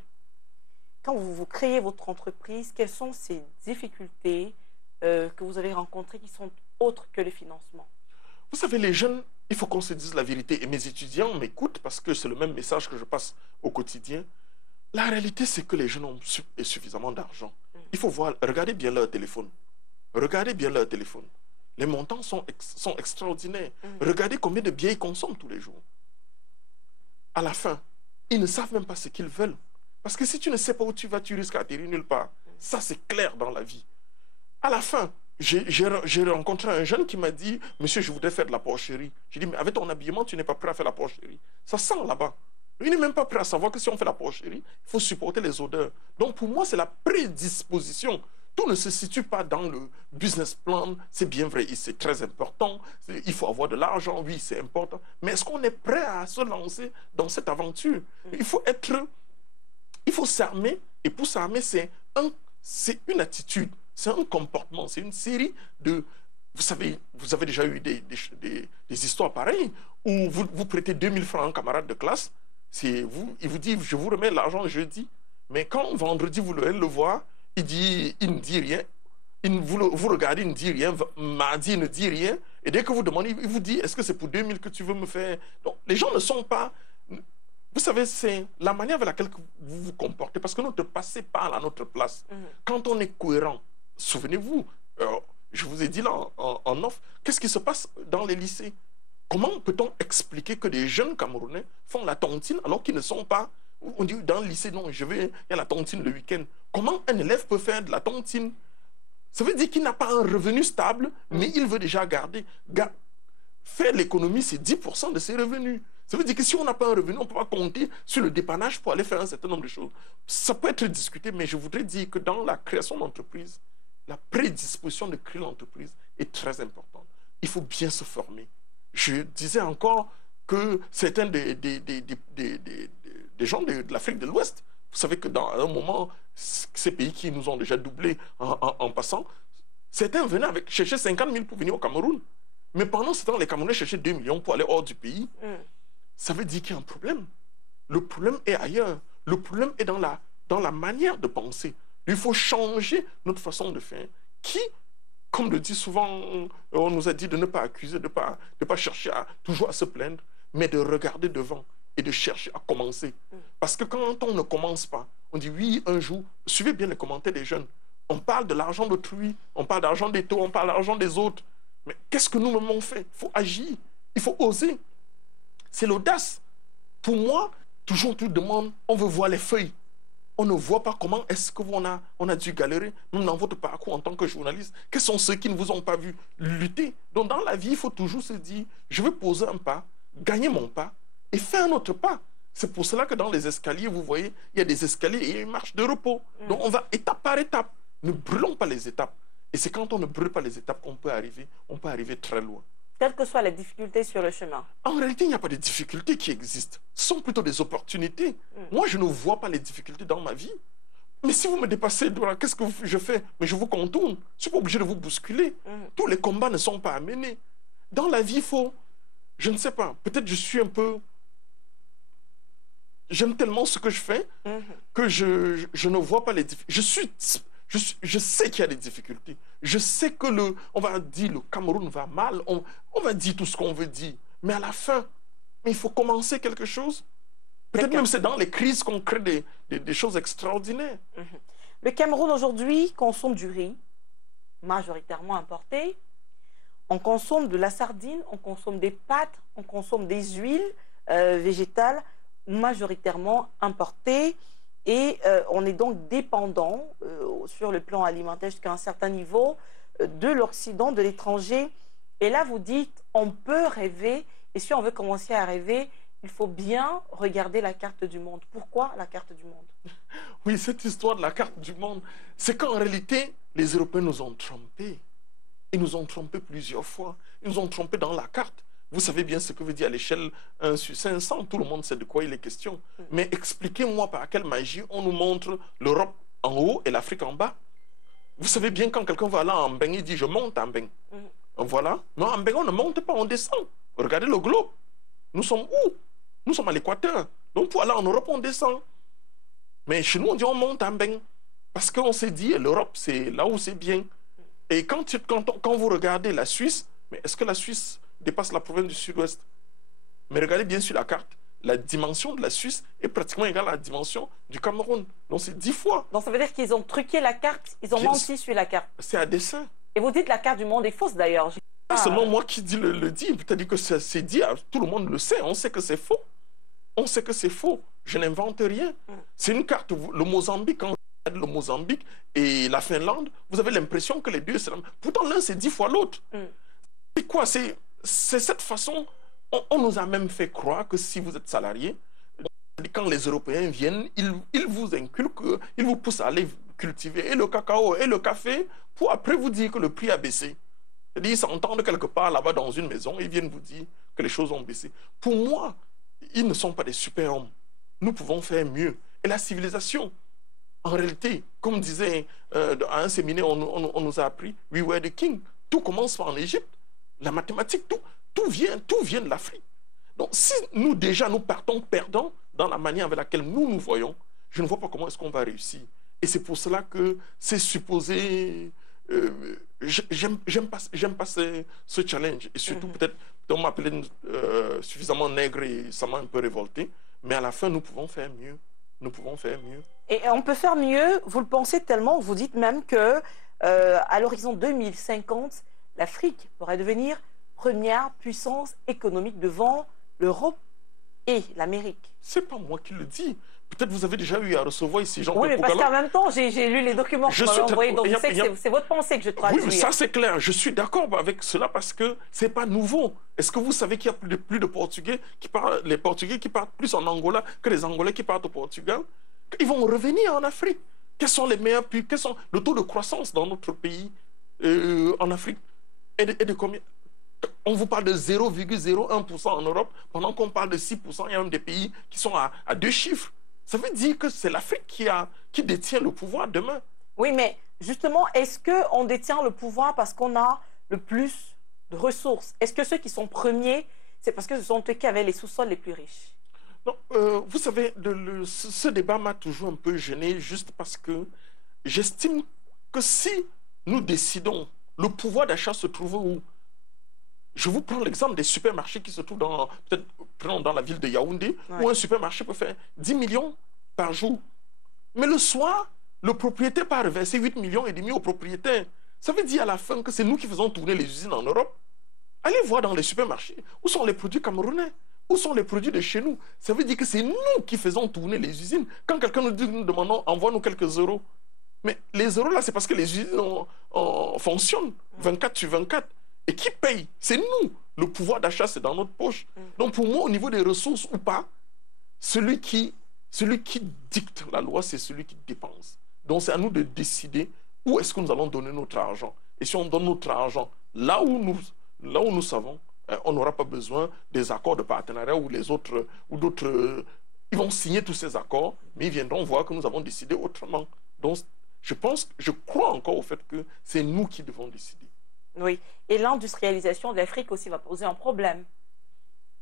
Quand vous créez votre entreprise, quelles sont ces difficultés que vous avez rencontrées qui sont autres que le financement? Vous savez, les jeunes, il faut qu'on se dise la vérité. Et mes étudiants m'écoutent parce que c'est le même message que je passe au quotidien. La réalité, c'est que les jeunes ont suffisamment d'argent. Il faut voir, regardez bien leur téléphone. Regardez bien leur téléphone. Les montants sont extraordinaires. Regardez combien de biens ils consomment tous les jours. À la fin, ils ne savent même pas ce qu'ils veulent. Parce que si tu ne sais pas où tu vas, tu risques d'atterrir nulle part. Ça, c'est clair dans la vie. À la fin, j'ai rencontré un jeune qui m'a dit, « Monsieur, je voudrais faire de la porcherie. » J'ai dit, « Mais avec ton habillement, tu n'es pas prêt à faire la porcherie. » Ça sent là-bas. Il n'est même pas prêt à savoir que si on fait la porcherie, il faut supporter les odeurs. Donc pour moi, c'est la prédisposition. Tout ne se situe pas dans le business plan. C'est bien vrai, c'est très important. Il faut avoir de l'argent, oui, c'est important. Mais est-ce qu'on est prêt à se lancer dans cette aventure? Il faut s'armer. Et pour s'armer, c'est une attitude, c'est un comportement, c'est une série de... Vous avez déjà eu des histoires pareilles où vous prêtez 2000 francs à un camarade de classe. Il vous dit, je vous remets l'argent jeudi. Mais quand vendredi, vous allez le voir, il ne dit rien. Vous regardez, il ne dit rien. Mardi, il ne dit rien. Et dès que vous demandez, il vous dit, est-ce que c'est pour 2000 que tu veux me faire? Donc, les gens ne sont pas... Vous savez, c'est la manière avec laquelle vous vous comportez. Parce que notre passé parle à notre place. Quand on est cohérent, souvenez-vous, je vous ai dit là en off, qu'est-ce qui se passe dans les lycées? Comment peut-on expliquer que des jeunes Camerounais font la tontine alors qu'ils ne sont pas... On dit dans le lycée, non, il y a la tontine le week-end. Comment un élève peut faire de la tontine? Ça veut dire qu'il n'a pas un revenu stable, mais il veut déjà garder. Faire l'économie, c'est 10% de ses revenus. Ça veut dire que si on n'a pas un revenu, on ne peut pas compter sur le dépannage pour aller faire un certain nombre de choses. Ça peut être discuté, mais je voudrais dire que dans la création d'entreprise, la prédisposition de créer l'entreprise est très importante. Il faut bien se former. Je disais encore que certains des gens de l'Afrique de l'Ouest, vous savez que dans un moment, ces pays qui nous ont déjà doublés en passant, certains venaient chercher 50 000 pour venir au Cameroun. Mais pendant ce temps, les Camerounais cherchaient 2 millions pour aller hors du pays. Ça veut dire qu'il y a un problème. Le problème est ailleurs. Le problème est dans la manière de penser. Il faut changer notre façon de faire. Qui, comme le dit souvent, on nous a dit de ne pas accuser, de ne pas chercher toujours à se plaindre, mais de regarder devant et de chercher à commencer. Parce que quand on ne commence pas, on dit oui, un jour, suivez bien les commentaires des jeunes. On parle de l'argent d'autrui, on parle d'argent des taux, on parle d'argent des autres. Mais qu'est-ce que nous-mêmes on fait? Il faut agir, il faut oser. C'est l'audace. Pour moi, toujours tout demande, on veut voir les feuilles. On ne voit pas comment est-ce qu'on a dû galérer. Même dans votre parcours en tant que journaliste, quels sont ceux qui ne vous ont pas vu lutter? Donc dans la vie, il faut toujours se dire, je vais poser un pas, gagner mon pas et faire un autre pas. C'est pour cela que dans les escaliers, vous voyez, il y a des escaliers et une marche de repos. Donc on va étape par étape. Ne brûlons pas les étapes. Et c'est quand on ne brûle pas les étapes qu'on peut arriver très loin. Quelles que soient les difficultés sur le chemin. En réalité, il n'y a pas de difficultés qui existent. Ce sont plutôt des opportunités. Moi, je ne vois pas les difficultés dans ma vie. Mais si vous me dépassez, qu'est-ce que je fais? Mais je vous contourne. Je ne suis pas obligé de vous bousculer. Tous les combats ne sont pas à mener. Dans la vie, il faut... Je ne sais pas. Peut-être je suis un peu... J'aime tellement ce que je fais que je ne vois pas les difficultés. Je sais qu'il y a des difficultés. Je sais que on va dire le Cameroun va mal. On va dire tout ce qu'on veut dire. Mais à la fin, il faut commencer quelque chose. Peut-être même c'est dans les crises qu'on crée des choses extraordinaires. Le Cameroun aujourd'hui consomme du riz, majoritairement importé. On consomme de la sardine, on consomme des pâtes, on consomme des huiles végétales, majoritairement importées. Et on est donc dépendant sur le plan alimentaire jusqu'à un certain niveau de l'Occident, de l'étranger. Et là, vous dites, on peut rêver. Et si on veut commencer à rêver, il faut bien regarder la carte du monde. Pourquoi la carte du monde? Oui, cette histoire de la carte du monde, c'est qu'en réalité, les Européens nous ont trompés. Ils nous ont trompés plusieurs fois. Ils nous ont trompés dans la carte. Vous savez bien ce que veut dire à l'échelle 1 sur 500. Tout le monde sait de quoi il est question. Mais expliquez-moi par quelle magie on nous montre l'Europe en haut et l'Afrique en bas. Vous savez bien quand quelqu'un va là en Mbeng, il dit je monte en Mbeng. Voilà. Non, en Mbeng, on ne monte pas, on descend. Regardez le globe. Nous sommes où? Nous sommes à l'équateur. Donc pour aller en Europe, on descend. Mais chez nous, on dit on monte en Mbeng. Parce qu'on s'est dit, l'Europe, c'est là où c'est bien. Et quand vous regardez la Suisse, mais est-ce que la Suisse dépasse la province du Sud-Ouest? Mais regardez bien sur la carte, la dimension de la Suisse est pratiquement égale à la dimension du Cameroun. Donc c'est 10 fois. Donc ça veut dire qu'ils ont truqué la carte, ils ont menti sur la carte. C'est à dessein. Et vous dites que la carte du monde est fausse d'ailleurs. Pas seulement moi qui le dis, c'est-à-dire que c'est dit, tout le monde le sait, on sait que c'est faux. On sait que c'est faux. Je n'invente rien. C'est une carte, le Mozambique, quand vous regardez le Mozambique et la Finlande, vous avez l'impression que les deux, pourtant l'un c'est 10 fois l'autre. C'est quoi? C'est cette façon, on nous a même fait croire que si vous êtes salarié, quand les Européens viennent, ils vous inculquent, ils vous poussent à aller cultiver et le cacao et le café pour après vous dire que le prix a baissé. C'est-à-dire, ils s'entendent quelque part là-bas dans une maison et ils viennent vous dire que les choses ont baissé. Pour moi, ils ne sont pas des super-hommes. Nous pouvons faire mieux. Et la civilisation, en réalité, comme disait à un séminaire, on nous a appris, we were the king. Tout commence en Égypte. La mathématique, tout vient de l'Afrique. Donc, si nous, déjà, nous partons perdants dans la manière avec laquelle nous voyons, je ne vois pas comment est-ce qu'on va réussir. Et c'est pour cela que c'est supposé... j'aime pas ce challenge. Et surtout, peut-être, on m'appelait suffisamment nègre et ça m'a un peu révolté. Mais à la fin, nous pouvons faire mieux. Nous pouvons faire mieux. Et on peut faire mieux, vous le pensez tellement, vous dites même que à l'horizon 2050, l'Afrique pourrait devenir première puissance économique devant l'Europe et l'Amérique. C'est pas moi qui le dis. Peut-être vous avez déjà eu à recevoir ici Jean-Pierre Oui, mais parce qu'en même temps, j'ai lu les documents que vous m'avez envoyés, donc je sais que c'est votre pensée que je traduis. Oui, ça c'est clair. Je suis d'accord avec cela parce que c'est pas nouveau. Est-ce que vous savez qu'il y a plus de Portugais qui parlent, les Portugais qui partent plus en Angola que les Angolais qui partent au Portugal? Ils vont revenir en Afrique. Quels sont les meilleurs pays? Quels sont le taux de croissance dans notre pays en Afrique? Et de combien? On vous parle de 0,01% en Europe, pendant qu'on parle de 6%, il y a même des pays qui sont à 2 chiffres. Ça veut dire que c'est l'Afrique qui détient le pouvoir demain. Oui, mais justement, est-ce qu'on détient le pouvoir parce qu'on a le plus de ressources? Est-ce que ceux qui sont premiers, c'est parce que ce sont eux qui avaient les sous-sols les plus riches? Non, vous savez, ce débat m'a toujours un peu gêné, juste parce que j'estime que si nous décidons, le pouvoir d'achat se trouve où? Je vous prends l'exemple des supermarchés qui se trouvent peut-être dans la ville de Yaoundé, où un supermarché peut faire 10 millions par jour. Mais le soir, le propriétaire part reverser 8,5 millions au propriétaire. Ça veut dire à la fin que c'est nous qui faisons tourner les usines en Europe. Allez voir dans les supermarchés, où sont les produits camerounais? Où sont les produits de chez nous? Ça veut dire que c'est nous qui faisons tourner les usines. Quand quelqu'un nous dit, nous demandons, envoie-nous quelques euros. Mais les euros là, c'est parce que les usines fonctionnent 24 sur 24. Et qui paye? C'est nous. Le pouvoir d'achat, c'est dans notre poche. Donc pour moi, au niveau des ressources ou pas, celui qui dicte la loi, c'est celui qui dépense. Donc c'est à nous de décider où est-ce que nous allons donner notre argent. Et si on donne notre argent là où nous savons, on n'aura pas besoin des accords de partenariat ou d'autres. Ils vont signer tous ces accords, mais ils viendront voir que nous avons décidé autrement. Donc je crois encore au fait que c'est nous qui devons décider. Oui, et l'industrialisation de l'Afrique aussi va poser un problème.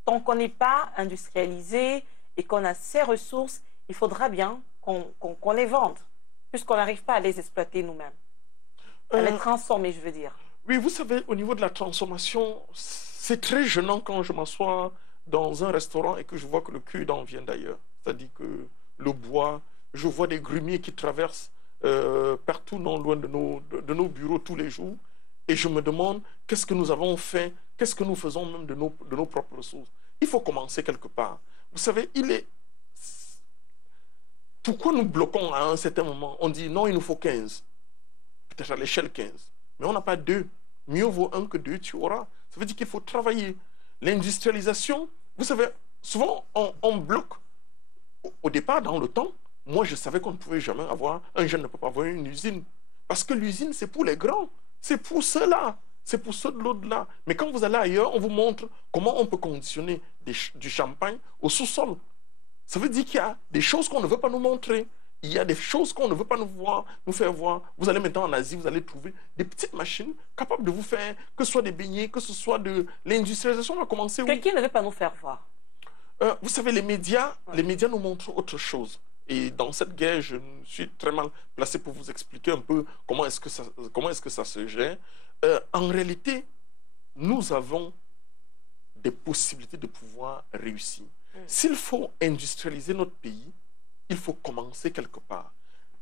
Tant qu'on n'est pas industrialisé et qu'on a ces ressources, il faudra bien qu'on les vende, puisqu'on n'arrive pas à les exploiter nous-mêmes. À les transformer, je veux dire. Oui, vous savez, au niveau de la transformation, c'est très gênant quand je m'assois dans un restaurant et que je vois que le cure-dent vient d'ailleurs. C'est-à-dire que le bois, je vois des grumiers qui traversent partout non loin de nos bureaux tous les jours. Et je me demande, qu'est-ce que nous avons fait, qu'est-ce que nous faisons même de nos propres ressources. Il faut commencer quelque part. Vous savez, pourquoi nous bloquons à un certain moment? On dit, non, il nous faut 15. Peut-être à l'échelle 15. Mais on n'a pas 2. Mieux vaut 1 que 2, tu auras. Ça veut dire qu'il faut travailler. L'industrialisation, vous savez, souvent, on bloque. Au départ, dans le temps, moi, je savais qu'on ne pouvait jamais avoir, un jeune ne peut pas avoir une usine. Parce que l'usine, c'est pour les grands. C'est pour ceux-là. C'est pour ceux de l'au-delà. Mais quand vous allez ailleurs, on vous montre comment on peut conditionner du champagne au sous-sol. Ça veut dire qu'il y a des choses qu'on ne veut pas nous montrer. Il y a des choses qu'on ne veut pas nous faire voir. Vous allez maintenant en Asie, vous allez trouver des petites machines capables de vous faire, que ce soit des beignets, que ce soit de l'industrialisation va commencer. Qui ne veut pas nous faire voir? Vous savez, les médias nous montrent autre chose. Et dans cette guerre, je suis très mal placé pour vous expliquer un peu comment est-ce que ça se gère. En réalité, nous avons des possibilités de pouvoir réussir. S'il faut industrialiser notre pays, il faut commencer quelque part.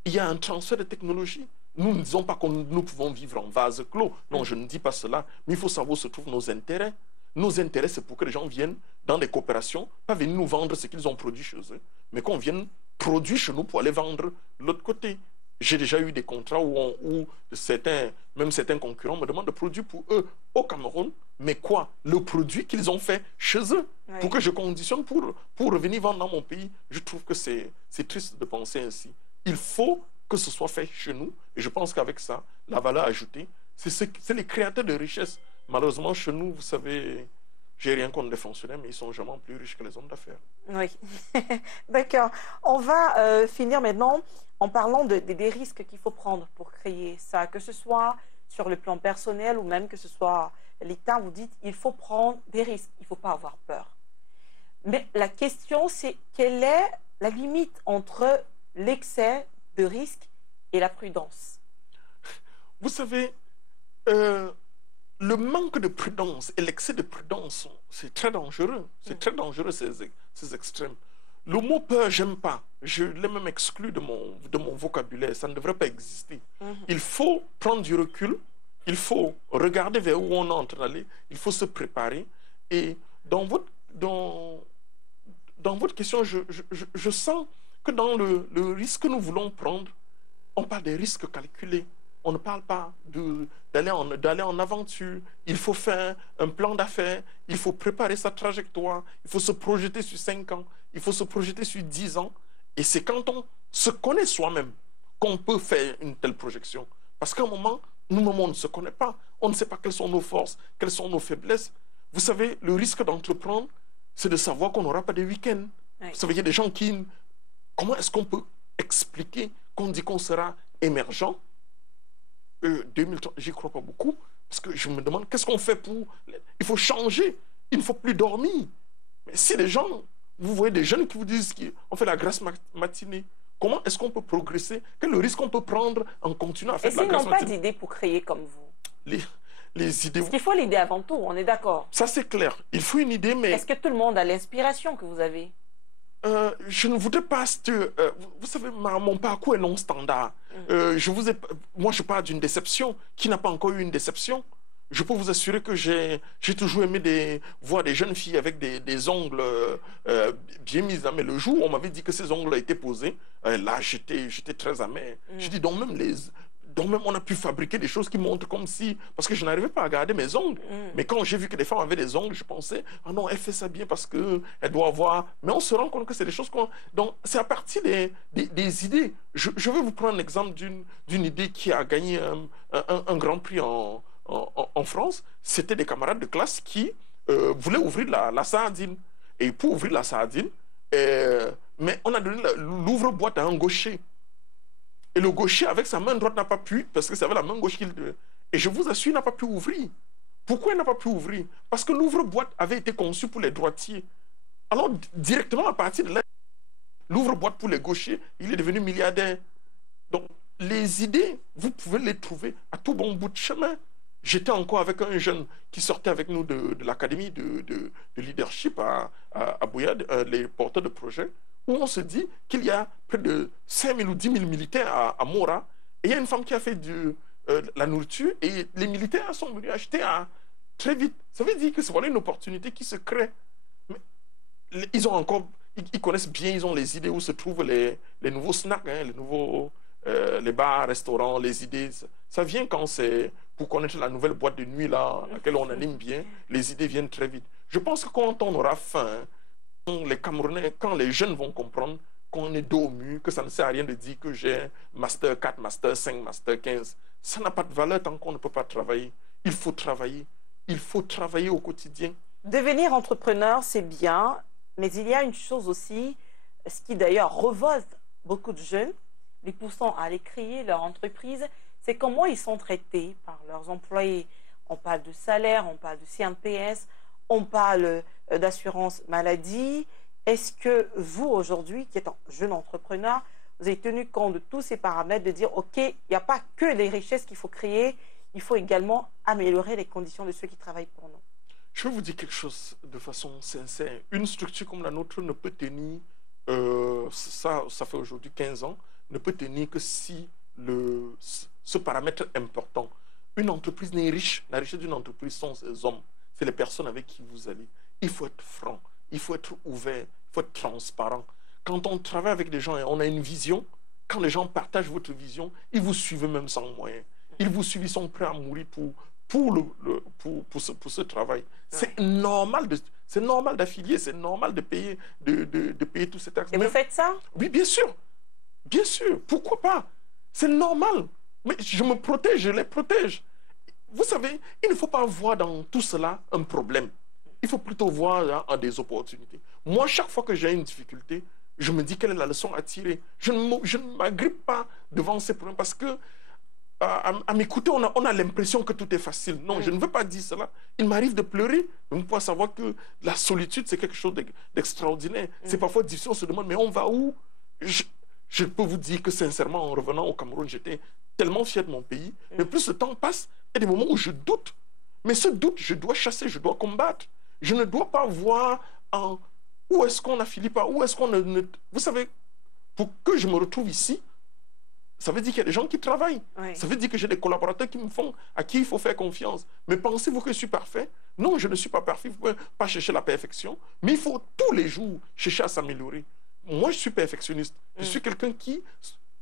Il y a un transfert de technologie. Nous ne disons pas que nous pouvons vivre en vase clos. Non, je ne dis pas cela. Mais il faut savoir où se trouvent nos intérêts. Nos intérêts, c'est pour que les gens viennent dans des coopérations, pas venir nous vendre ce qu'ils ont produit chez eux, mais qu'on vienne produire chez nous pour aller vendre de l'autre côté. J'ai déjà eu des contrats où même certains concurrents me demandent de produire pour eux au Cameroun, mais quoi? Le produit qu'ils ont fait chez eux, pour que je conditionne pour revenir vendre dans mon pays. Je trouve que c'est triste de penser ainsi. Il faut que ce soit fait chez nous, et je pense qu'avec ça, la valeur ajoutée, c'est les créateurs de richesse. Malheureusement, chez nous, vous savez, j'ai rien contre les fonctionnaires, mais ils sont jamais plus riches que les hommes d'affaires. Oui, d'accord. On va finir maintenant en parlant des risques qu'il faut prendre pour créer ça, que ce soit sur le plan personnel ou même que ce soit l'État. Vous dites il faut prendre des risques, il ne faut pas avoir peur. Mais la question, c'est quelle est la limite entre l'excès de risque et la prudence? Vous savez, le manque de prudence et l'excès de prudence, c'est très dangereux. C'est très dangereux, ces extrêmes. Le mot peur, j'aime pas. Je l'ai même exclu de mon vocabulaire. Ça ne devrait pas exister. Il faut prendre du recul. Il faut regarder vers où on est en train d'aller. Il faut se préparer. Et dans votre question, je sens que dans le risque que nous voulons prendre, on parle des risques calculés. On ne parle pas d'aller en aventure. Il faut faire un plan d'affaires. Il faut préparer sa trajectoire. Il faut se projeter sur 5 ans. Il faut se projeter sur 10 ans. Et c'est quand on se connaît soi-même qu'on peut faire une telle projection. Parce qu'à un moment, nous-mêmes, on ne se connaît pas. On ne sait pas quelles sont nos forces, quelles sont nos faiblesses. Vous savez, le risque d'entreprendre, c'est de savoir qu'on n'aura pas de week-end. Oui. Vous savez, il y a des gens qui... Comment est-ce qu'on peut expliquer qu'on dit qu'on sera émergent 2030, j'y crois pas beaucoup, parce que je me demande qu'est-ce qu'on fait pour... Il faut changer, il ne faut plus dormir. Mais si les gens, vous voyez des jeunes qui vous disent qu'on fait la grasse matinée, comment est-ce qu'on peut progresser? Quel est le risque qu'on peut prendre en continuant à faire de la grasse matinée? Et s'ils n'ont pas d'idée pour créer comme vous? Les idées... Parce qu'il faut l'idée avant tout, on est d'accord. Ça c'est clair, il faut une idée, mais... Est-ce que tout le monde a l'inspiration que vous avez? Je ne voudrais pas... vous savez, mon parcours est non standard. Moi, je parle d'une déception. Qui n'a pas encore eu une déception? Je peux vous assurer que j'ai toujours aimé voir des jeunes filles avec des ongles bien mis. Mais le jour où on m'avait dit que ces ongles étaient posés, là, j'étais très amer. Je dis, donc même on a pu fabriquer des choses qui montrent comme si... Parce que je n'arrivais pas à garder mes ongles. Mais quand j'ai vu que des femmes avaient des ongles, je pensais, ah non, elle fait ça bien parce qu'elle doit avoir... Mais on se rend compte que c'est des choses qu'on... Donc, c'est à partir des idées. Je vais vous prendre l'exemple d'une idée qui a gagné un grand prix en France. C'était des camarades de classe qui voulaient ouvrir la sardine. Et pour ouvrir la sardine, mais on a donné l'ouvre-boîte à un gaucher. Et le gaucher, avec sa main droite, n'a pas pu, parce que c'est avec la main gauche qu'il... Et je vous assure, il n'a pas pu ouvrir. Pourquoi il n'a pas pu ouvrir? Parce que l'ouvre-boîte avait été conçu pour les droitiers. Alors, directement à partir de là, l'ouvre-boîte pour les gauchers, il est devenu milliardaire. Donc, les idées, vous pouvez les trouver à tout bon bout de chemin. J'étais encore avec un jeune qui sortait avec nous de l'académie de leadership à Bouyad, les porteurs de projets, où on se dit qu'il y a près de 5 000 ou 10 000 militaires à Mora, et il y a une femme qui a fait la nourriture, et les militaires sont venus acheter très vite. Ça veut dire que c'est voilà une opportunité qui se crée. Mais ils connaissent bien, ils ont les idées où se trouvent les nouveaux snacks, hein, les bars, restaurants, les idées. Ça vient quand c'est pour connaître la nouvelle boîte de nuit là, laquelle on anime bien, les idées viennent très vite. Je pense que quand on aura faim, les Camerounais, quand les jeunes vont comprendre qu'on est dos au mur, que ça ne sert à rien de dire que j'ai Master 4, Master 5, Master 15, ça n'a pas de valeur tant qu'on ne peut pas travailler. Il faut travailler. Il faut travailler au quotidien. Devenir entrepreneur, c'est bien, mais il y a une chose aussi, ce qui d'ailleurs révolte beaucoup de jeunes, les poussant à aller créer leur entreprise, c'est comment ils sont traités par leurs employés. On parle de salaire, on parle de CNPS, on parle d'assurance maladie. Est-ce que vous, aujourd'hui, qui êtes un jeune entrepreneur, vous avez tenu compte de tous ces paramètres, de dire, OK, il n'y a pas que des richesses qu'il faut créer, il faut également améliorer les conditions de ceux qui travaillent pour nous? Je vais vous dire quelque chose de façon sincère. Une structure comme la nôtre ne peut tenir, ça fait aujourd'hui 15 ans, ne peut tenir que si ce paramètre important. Une entreprise n'est riche. La richesse d'une entreprise sont ses hommes. C'est les personnes avec qui vous allez. Il faut être franc, il faut être ouvert, il faut être transparent. Quand on travaille avec des gens et on a une vision, quand les gens partagent votre vision, ils vous suivent même sans moyens. Ils vous suivent, ils sont prêts à mourir pour ce travail. C'est normal d'affilier, c'est normal de payer, de payer tous ces taxes. Et vous faites ça? Oui, bien sûr. Bien sûr. Pourquoi pas? C'est normal. Mais je me protège, je les protège. Vous savez, il ne faut pas voir dans tout cela un problème. Il faut plutôt voir des opportunités. Moi, chaque fois que j'ai une difficulté, je me dis quelle est la leçon à tirer. Je ne m'agrippe pas devant ces problèmes parce que à m'écouter, on a l'impression que tout est facile. Non, je ne veux pas dire cela. Il m'arrive de pleurer, mais pour savoir que la solitude, c'est quelque chose d'extraordinaire. C'est parfois difficile, on se demande, mais on va où? Je peux vous dire que sincèrement, en revenant au Cameroun, j'étais tellement fier de mon pays. Mais plus le temps passe, il y a des moments où je doute. Mais ce doute, je dois chasser, je dois combattre. Je ne dois pas voir où est-ce qu'on a fini par, où est-ce qu'on ne... Vous savez, pour que je me retrouve ici, ça veut dire qu'il y a des gens qui travaillent. Oui. Ça veut dire que j'ai des collaborateurs à qui il faut faire confiance. Mais pensez-vous que je suis parfait? Non, je ne suis pas parfait. Vous ne pouvez pas chercher la perfection. Mais il faut tous les jours chercher à s'améliorer. moi, je suis perfectionniste. Je suis quelqu'un qui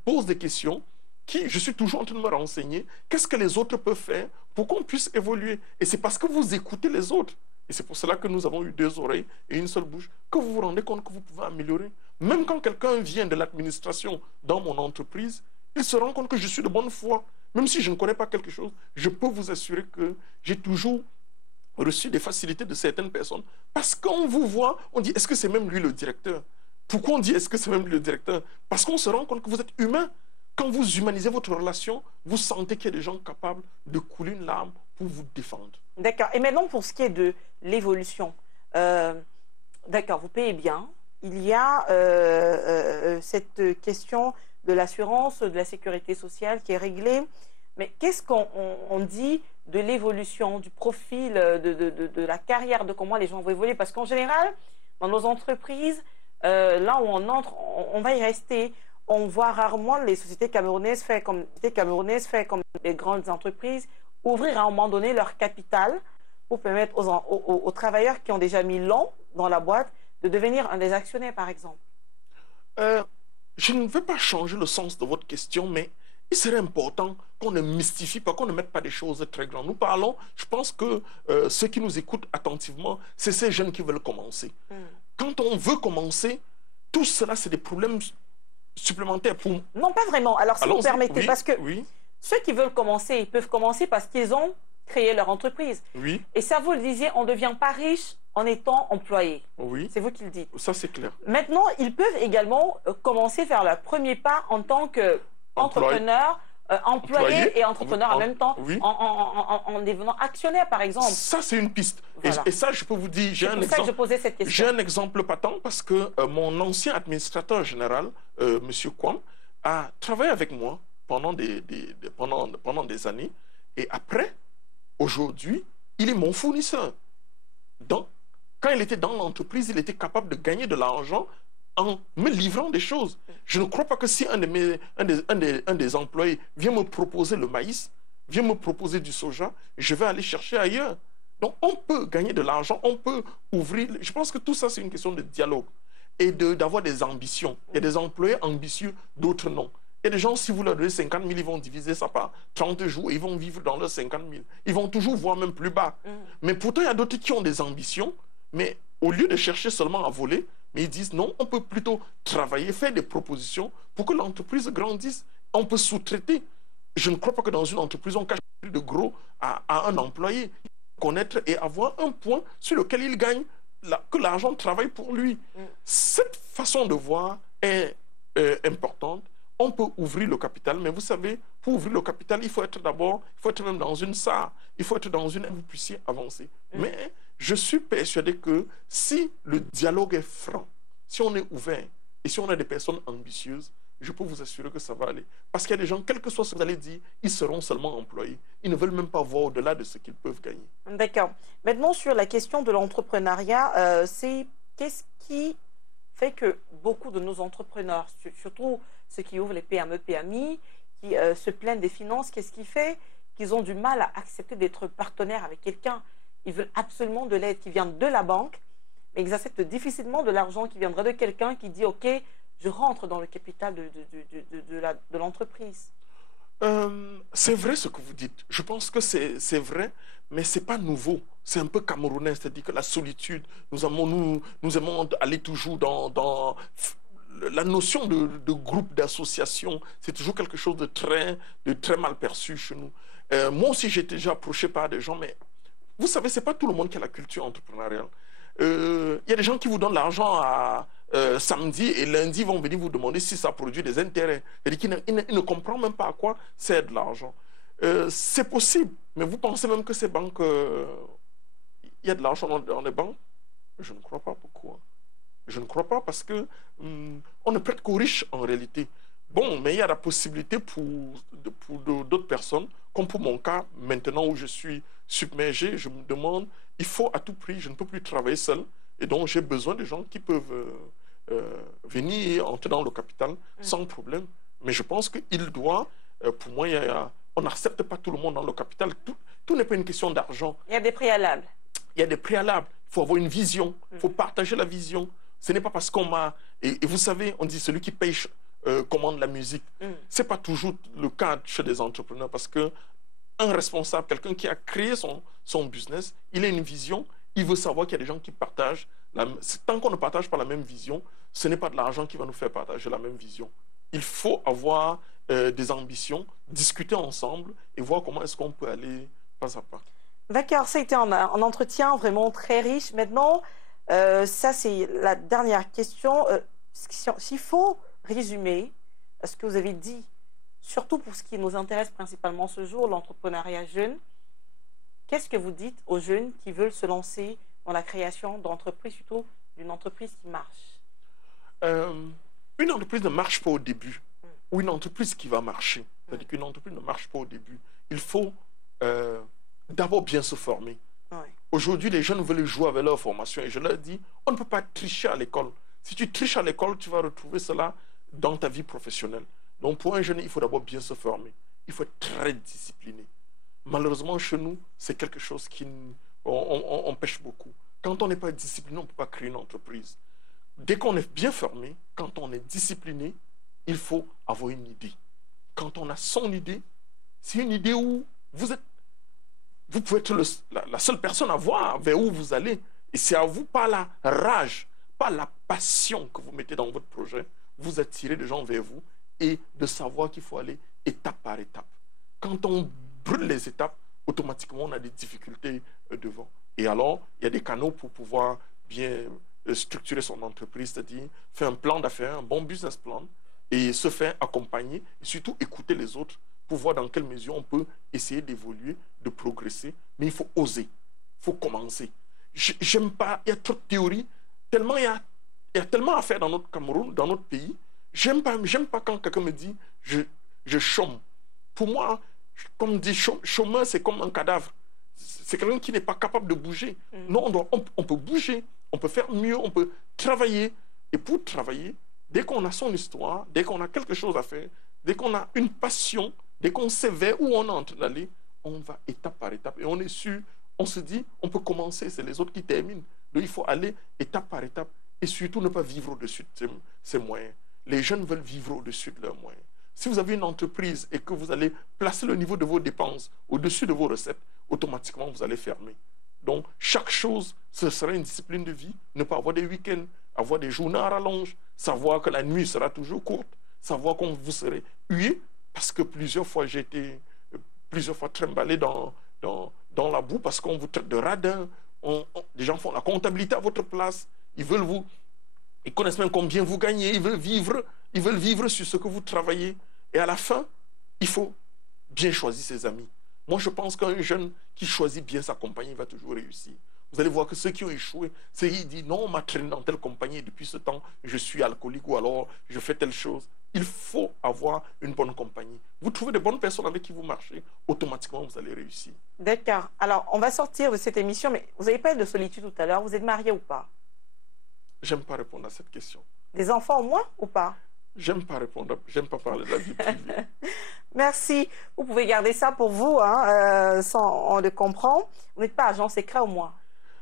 pose des questions, je suis toujours en train de me renseigner. Qu'est-ce que les autres peuvent faire pour qu'on puisse évoluer? Et c'est parce que vous écoutez les autres. Et c'est pour cela que nous avons eu 2 oreilles et une seule bouche, que vous vous rendez compte que vous pouvez améliorer. Même quand quelqu'un vient de l'administration dans mon entreprise, il se rend compte que je suis de bonne foi. Même si je ne connais pas quelque chose, je peux vous assurer que j'ai toujours reçu des facilités de certaines personnes. Parce qu'on vous voit, on dit, est-ce que c'est même lui le directeur? Pourquoi on dit, est-ce que c'est même lui le directeur? Parce qu'on se rend compte que vous êtes humain. Quand vous humanisez votre relation, vous sentez qu'il y a des gens capables de couler une larme pour vous défendre. D'accord. Et maintenant, pour ce qui est de l'évolution, d'accord, vous payez bien. Il y a cette question de l'assurance, de la sécurité sociale qui est réglée. Mais qu'est-ce qu'on dit de l'évolution, du profil, de la carrière, de comment les gens vont évoluer? Parce qu'en général, dans nos entreprises, là où on entre, on va y rester. On voit rarement les sociétés camerounaises faire comme les grandes entreprises, ouvrir à un moment donné leur capital pour permettre aux travailleurs qui ont déjà mis long dans la boîte de devenir un des actionnaires, par exemple. Je ne veux pas changer le sens de votre question, mais il serait important qu'on ne mystifie pas, qu'on ne mette pas des choses très grandes. Nous parlons, je pense que ceux qui nous écoutent attentivement, c'est ces jeunes qui veulent commencer. Quand on veut commencer, tout cela, c'est des problèmes supplémentaires pour... Non, pas vraiment. Alors, si vous permettez, oui, parce que oui. Ceux qui veulent commencer, ils peuvent commencer parce qu'ils ont créé leur entreprise. Oui. Et ça, vous le disiez, on ne devient pas riche en étant employé. Oui. C'est vous qui le dites. Ça, c'est clair. Maintenant, ils peuvent également commencer vers leur premier pas en tant qu'entrepreneur, employé et entrepreneur en même temps, oui. en devenant actionnaire, par exemple. Ça, c'est une piste. Voilà. Et ça, je peux vous dire, j'ai un exemple. C'est pour ça que je posais cette question. J'ai un exemple patent parce que mon ancien administrateur général, M. Kwam, a travaillé avec moi pendant des années. Et après, aujourd'hui, il est mon fournisseur. Donc, quand il était dans l'entreprise, il était capable de gagner de l'argent en me livrant des choses. Je ne crois pas que si un des employés vient me proposer le maïs, vient me proposer du soja, je vais aller chercher ailleurs. Donc, on peut gagner de l'argent, on peut ouvrir... Je pense que tout ça, c'est une question de dialogue et d'avoir des ambitions. Il y a des employés ambitieux, d'autres non. Il y a des gens, si vous leur donnez 50 000, ils vont diviser ça par 30 jours et ils vont vivre dans leurs 50 000. Ils vont toujours voir même plus bas. Mais pourtant, il y a d'autres qui ont des ambitions, mais au lieu de chercher seulement à voler, mais ils disent non, on peut plutôt travailler, faire des propositions pour que l'entreprise grandisse. On peut sous-traiter. Je ne crois pas que dans une entreprise, on cache plus de gros à un employé. Connaître et avoir un point sur lequel il gagne, que l'argent travaille pour lui. Cette façon de voir est importante. On peut ouvrir le capital, mais vous savez, pour ouvrir le capital, il faut être même dans une SAR, il faut être dans une... Vous puissiez avancer. Mais je suis persuadé que si le dialogue est franc, si on est ouvert et si on a des personnes ambitieuses, je peux vous assurer que ça va aller. Parce qu'il y a des gens, quel que soit ce que vous allez dire, ils seront seulement employés. Ils ne veulent même pas voir au-delà de ce qu'ils peuvent gagner. D'accord. Maintenant, sur la question de l'entrepreneuriat, c'est qu'est-ce qui fait que beaucoup de nos entrepreneurs, surtout ceux qui ouvrent les PME, PMI, qui se plaignent des finances, qu'est-ce qui fait qu'ils ont du mal à accepter d'être partenaire avec quelqu'un? Ils veulent absolument de l'aide qui vient de la banque, mais ils acceptent difficilement de l'argent qui viendrait de quelqu'un qui dit « Ok, je rentre dans le capital de l'entreprise ». C'est vrai ce que vous dites. Je pense que c'est vrai, mais ce n'est pas nouveau. C'est un peu camerounais, c'est-à-dire que la solitude, nous aimons aller toujours dans la notion de groupe, d'association. C'est toujours quelque chose de très mal perçu chez nous. Moi aussi, j'ai été déjà approché par des gens, mais vous savez, ce n'est pas tout le monde qui a la culture entrepreneuriale. Il y a des gens qui vous donnent l'argent samedi et lundi, ils vont venir vous demander si ça produit des intérêts. C'est-à-dire qu'ils ne comprennent même pas à quoi sert de l'argent. C'est possible, mais vous pensez même que ces banques... il y a de l'argent dans les banques? Je ne crois pas. Pourquoi? Je ne crois pas parce que on ne prête qu'aux riches en réalité. Bon, mais il y a la possibilité pour d'autres personnes, comme pour mon cas, maintenant où je suis submergé, je me demande, il faut à tout prix, je ne peux plus travailler seul, et donc j'ai besoin de gens qui peuvent venir entrer dans le capital sans problème. Mais je pense qu'il doit, pour moi, on n'accepte pas tout le monde dans le capital. Tout n'est pas une question d'argent. Il y a des préalables. Il y a des préalables. Il faut avoir une vision, il faut partager la vision. Ce n'est pas parce qu'on m'a... Et vous savez, on dit celui qui paye commande la musique. Ce n'est pas toujours le cas chez des entrepreneurs parce que un responsable, quelqu'un qui a créé son business, il a une vision, il veut savoir qu'il y a des gens qui partagent. Tant qu'on ne partage pas la même vision, ce n'est pas de l'argent qui va nous faire partager la même vision. Il faut avoir des ambitions, discuter ensemble et voir comment est-ce qu'on peut aller pas à pas. D'accord, ça a été un entretien vraiment très riche. Maintenant, ça c'est la dernière question. S'il faut résumer ce que vous avez dit, surtout pour ce qui nous intéresse principalement ce jour, l'entrepreneuriat jeune, qu'est-ce que vous dites aux jeunes qui veulent se lancer dans la création d'entreprises, surtout d'une entreprise qui marche? Une entreprise ne marche pas au début, ou une entreprise qui va marcher. C'est-à-dire qu'une entreprise ne marche pas au début. Il faut d'abord bien se former. Oui. Aujourd'hui, les jeunes veulent jouer avec leur formation et je leur dis, on ne peut pas tricher à l'école. Si tu triches à l'école, tu vas retrouver cela dans ta vie professionnelle. Donc pour un jeune, il faut d'abord bien se former. Il faut être très discipliné. Malheureusement, chez nous, c'est quelque chose qui on pêche beaucoup. Quand on n'est pas discipliné, on ne peut pas créer une entreprise. Dès qu'on est bien formé, quand on est discipliné, il faut avoir une idée. Quand on a son idée, c'est une idée où vous pouvez être la seule personne à voir vers où vous allez. Et c'est à vous, pas la rage, pas la passion que vous mettez dans votre projet, vous attirez des gens vers vous et de savoir qu'il faut aller étape par étape. Quand on brûle les étapes, automatiquement, on a des difficultés devant. Et alors, il y a des canaux pour pouvoir bien structurer son entreprise, c'est-à-dire faire un plan d'affaires, un bon business plan, et se faire accompagner, et surtout écouter les autres pour voir dans quelle mesure on peut essayer d'évoluer, de progresser. Mais il faut oser, il faut commencer. J'aime pas, il y a trop de théories, tellement il y a tellement à faire dans notre Cameroun, dans notre pays. J'aime pas quand quelqu'un me dit je chôme. Pour moi, comme dit chômeur, c'est comme un cadavre. C'est quelqu'un qui n'est pas capable de bouger. Non, on peut bouger, on peut faire mieux, on peut travailler. Et pour travailler, dès qu'on a son histoire, dès qu'on a quelque chose à faire, dès qu'on a une passion, dès qu'on sait vers où on est en train d'aller, on va étape par étape. Et on est sûr, on se dit, on peut commencer, c'est les autres qui terminent. Donc il faut aller étape par étape et surtout ne pas vivre au-dessus de ses moyens. Les jeunes veulent vivre au-dessus de leurs moyens. Si vous avez une entreprise et que vous allez placer le niveau de vos dépenses au-dessus de vos recettes, automatiquement vous allez fermer. Donc chaque chose, ce sera une discipline de vie. Ne pas avoir des week-ends, avoir des journées à rallonge, savoir que la nuit sera toujours courte, savoir qu'on vous serez hué, parce que plusieurs fois j'ai été trimballé dans la boue parce qu'on vous traite de radin. Des gens font la comptabilité à votre place. Ils connaissent même combien vous gagnez. Ils veulent vivre sur ce que vous travaillez. Et à la fin, il faut bien choisir ses amis. Moi, je pense qu'un jeune qui choisit bien sa compagnie va toujours réussir. Vous allez voir que ceux qui ont échoué, c'est qu'ils disent non, on m'a traîné dans telle compagnie et depuis ce temps, je suis alcoolique ou alors je fais telle chose. Il faut avoir une bonne compagnie. Vous trouvez de bonnes personnes avec qui vous marchez, automatiquement vous allez réussir. D'accord. Alors, on va sortir de cette émission, mais vous avez parlé de solitude tout à l'heure. Vous êtes marié ou pas? J'aime pas répondre à cette question. Des enfants au moins ou pas? J'aime pas répondre, j'aime pas parler de la vie privée. Merci. Vous pouvez garder ça pour vous, hein, on le comprend. Vous n'êtes pas agent secret au moins?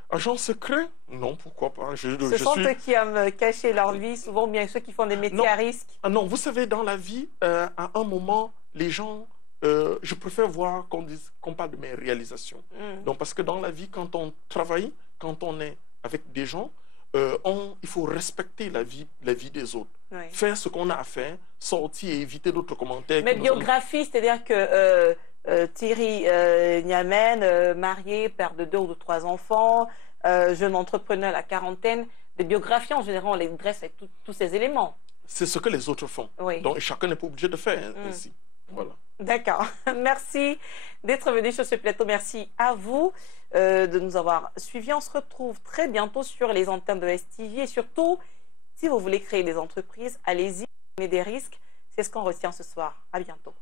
Agent secret? Non, pourquoi pas. Ce sont eux qui aiment cacher leur vie, souvent bien ceux qui font des métiers à risque. Non, vous savez, dans la vie, à un moment, les gens, je préfère voir qu'on parle de mes réalisations. Donc, parce que dans la vie, quand on travaille, quand on est avec des gens, il faut respecter la vie des autres. Oui. Faire ce qu'on a à faire, sortir et éviter d'autres commentaires. Mais biographie, c'est-à-dire que Thierry Niamen, marié, père de 2 ou 3 enfants, jeune entrepreneur à la quarantaine, des biographies, en général, on les dresse avec tous ces éléments. C'est ce que les autres font. Oui. Donc, chacun n'est pas obligé de faire ainsi. Voilà. D'accord. Merci d'être venu sur ce plateau. Merci à vous de nous avoir suivis. On se retrouve très bientôt sur les antennes de STV. Et surtout, si vous voulez créer des entreprises, allez-y, prenez des risques. C'est ce qu'on retient ce soir. À bientôt.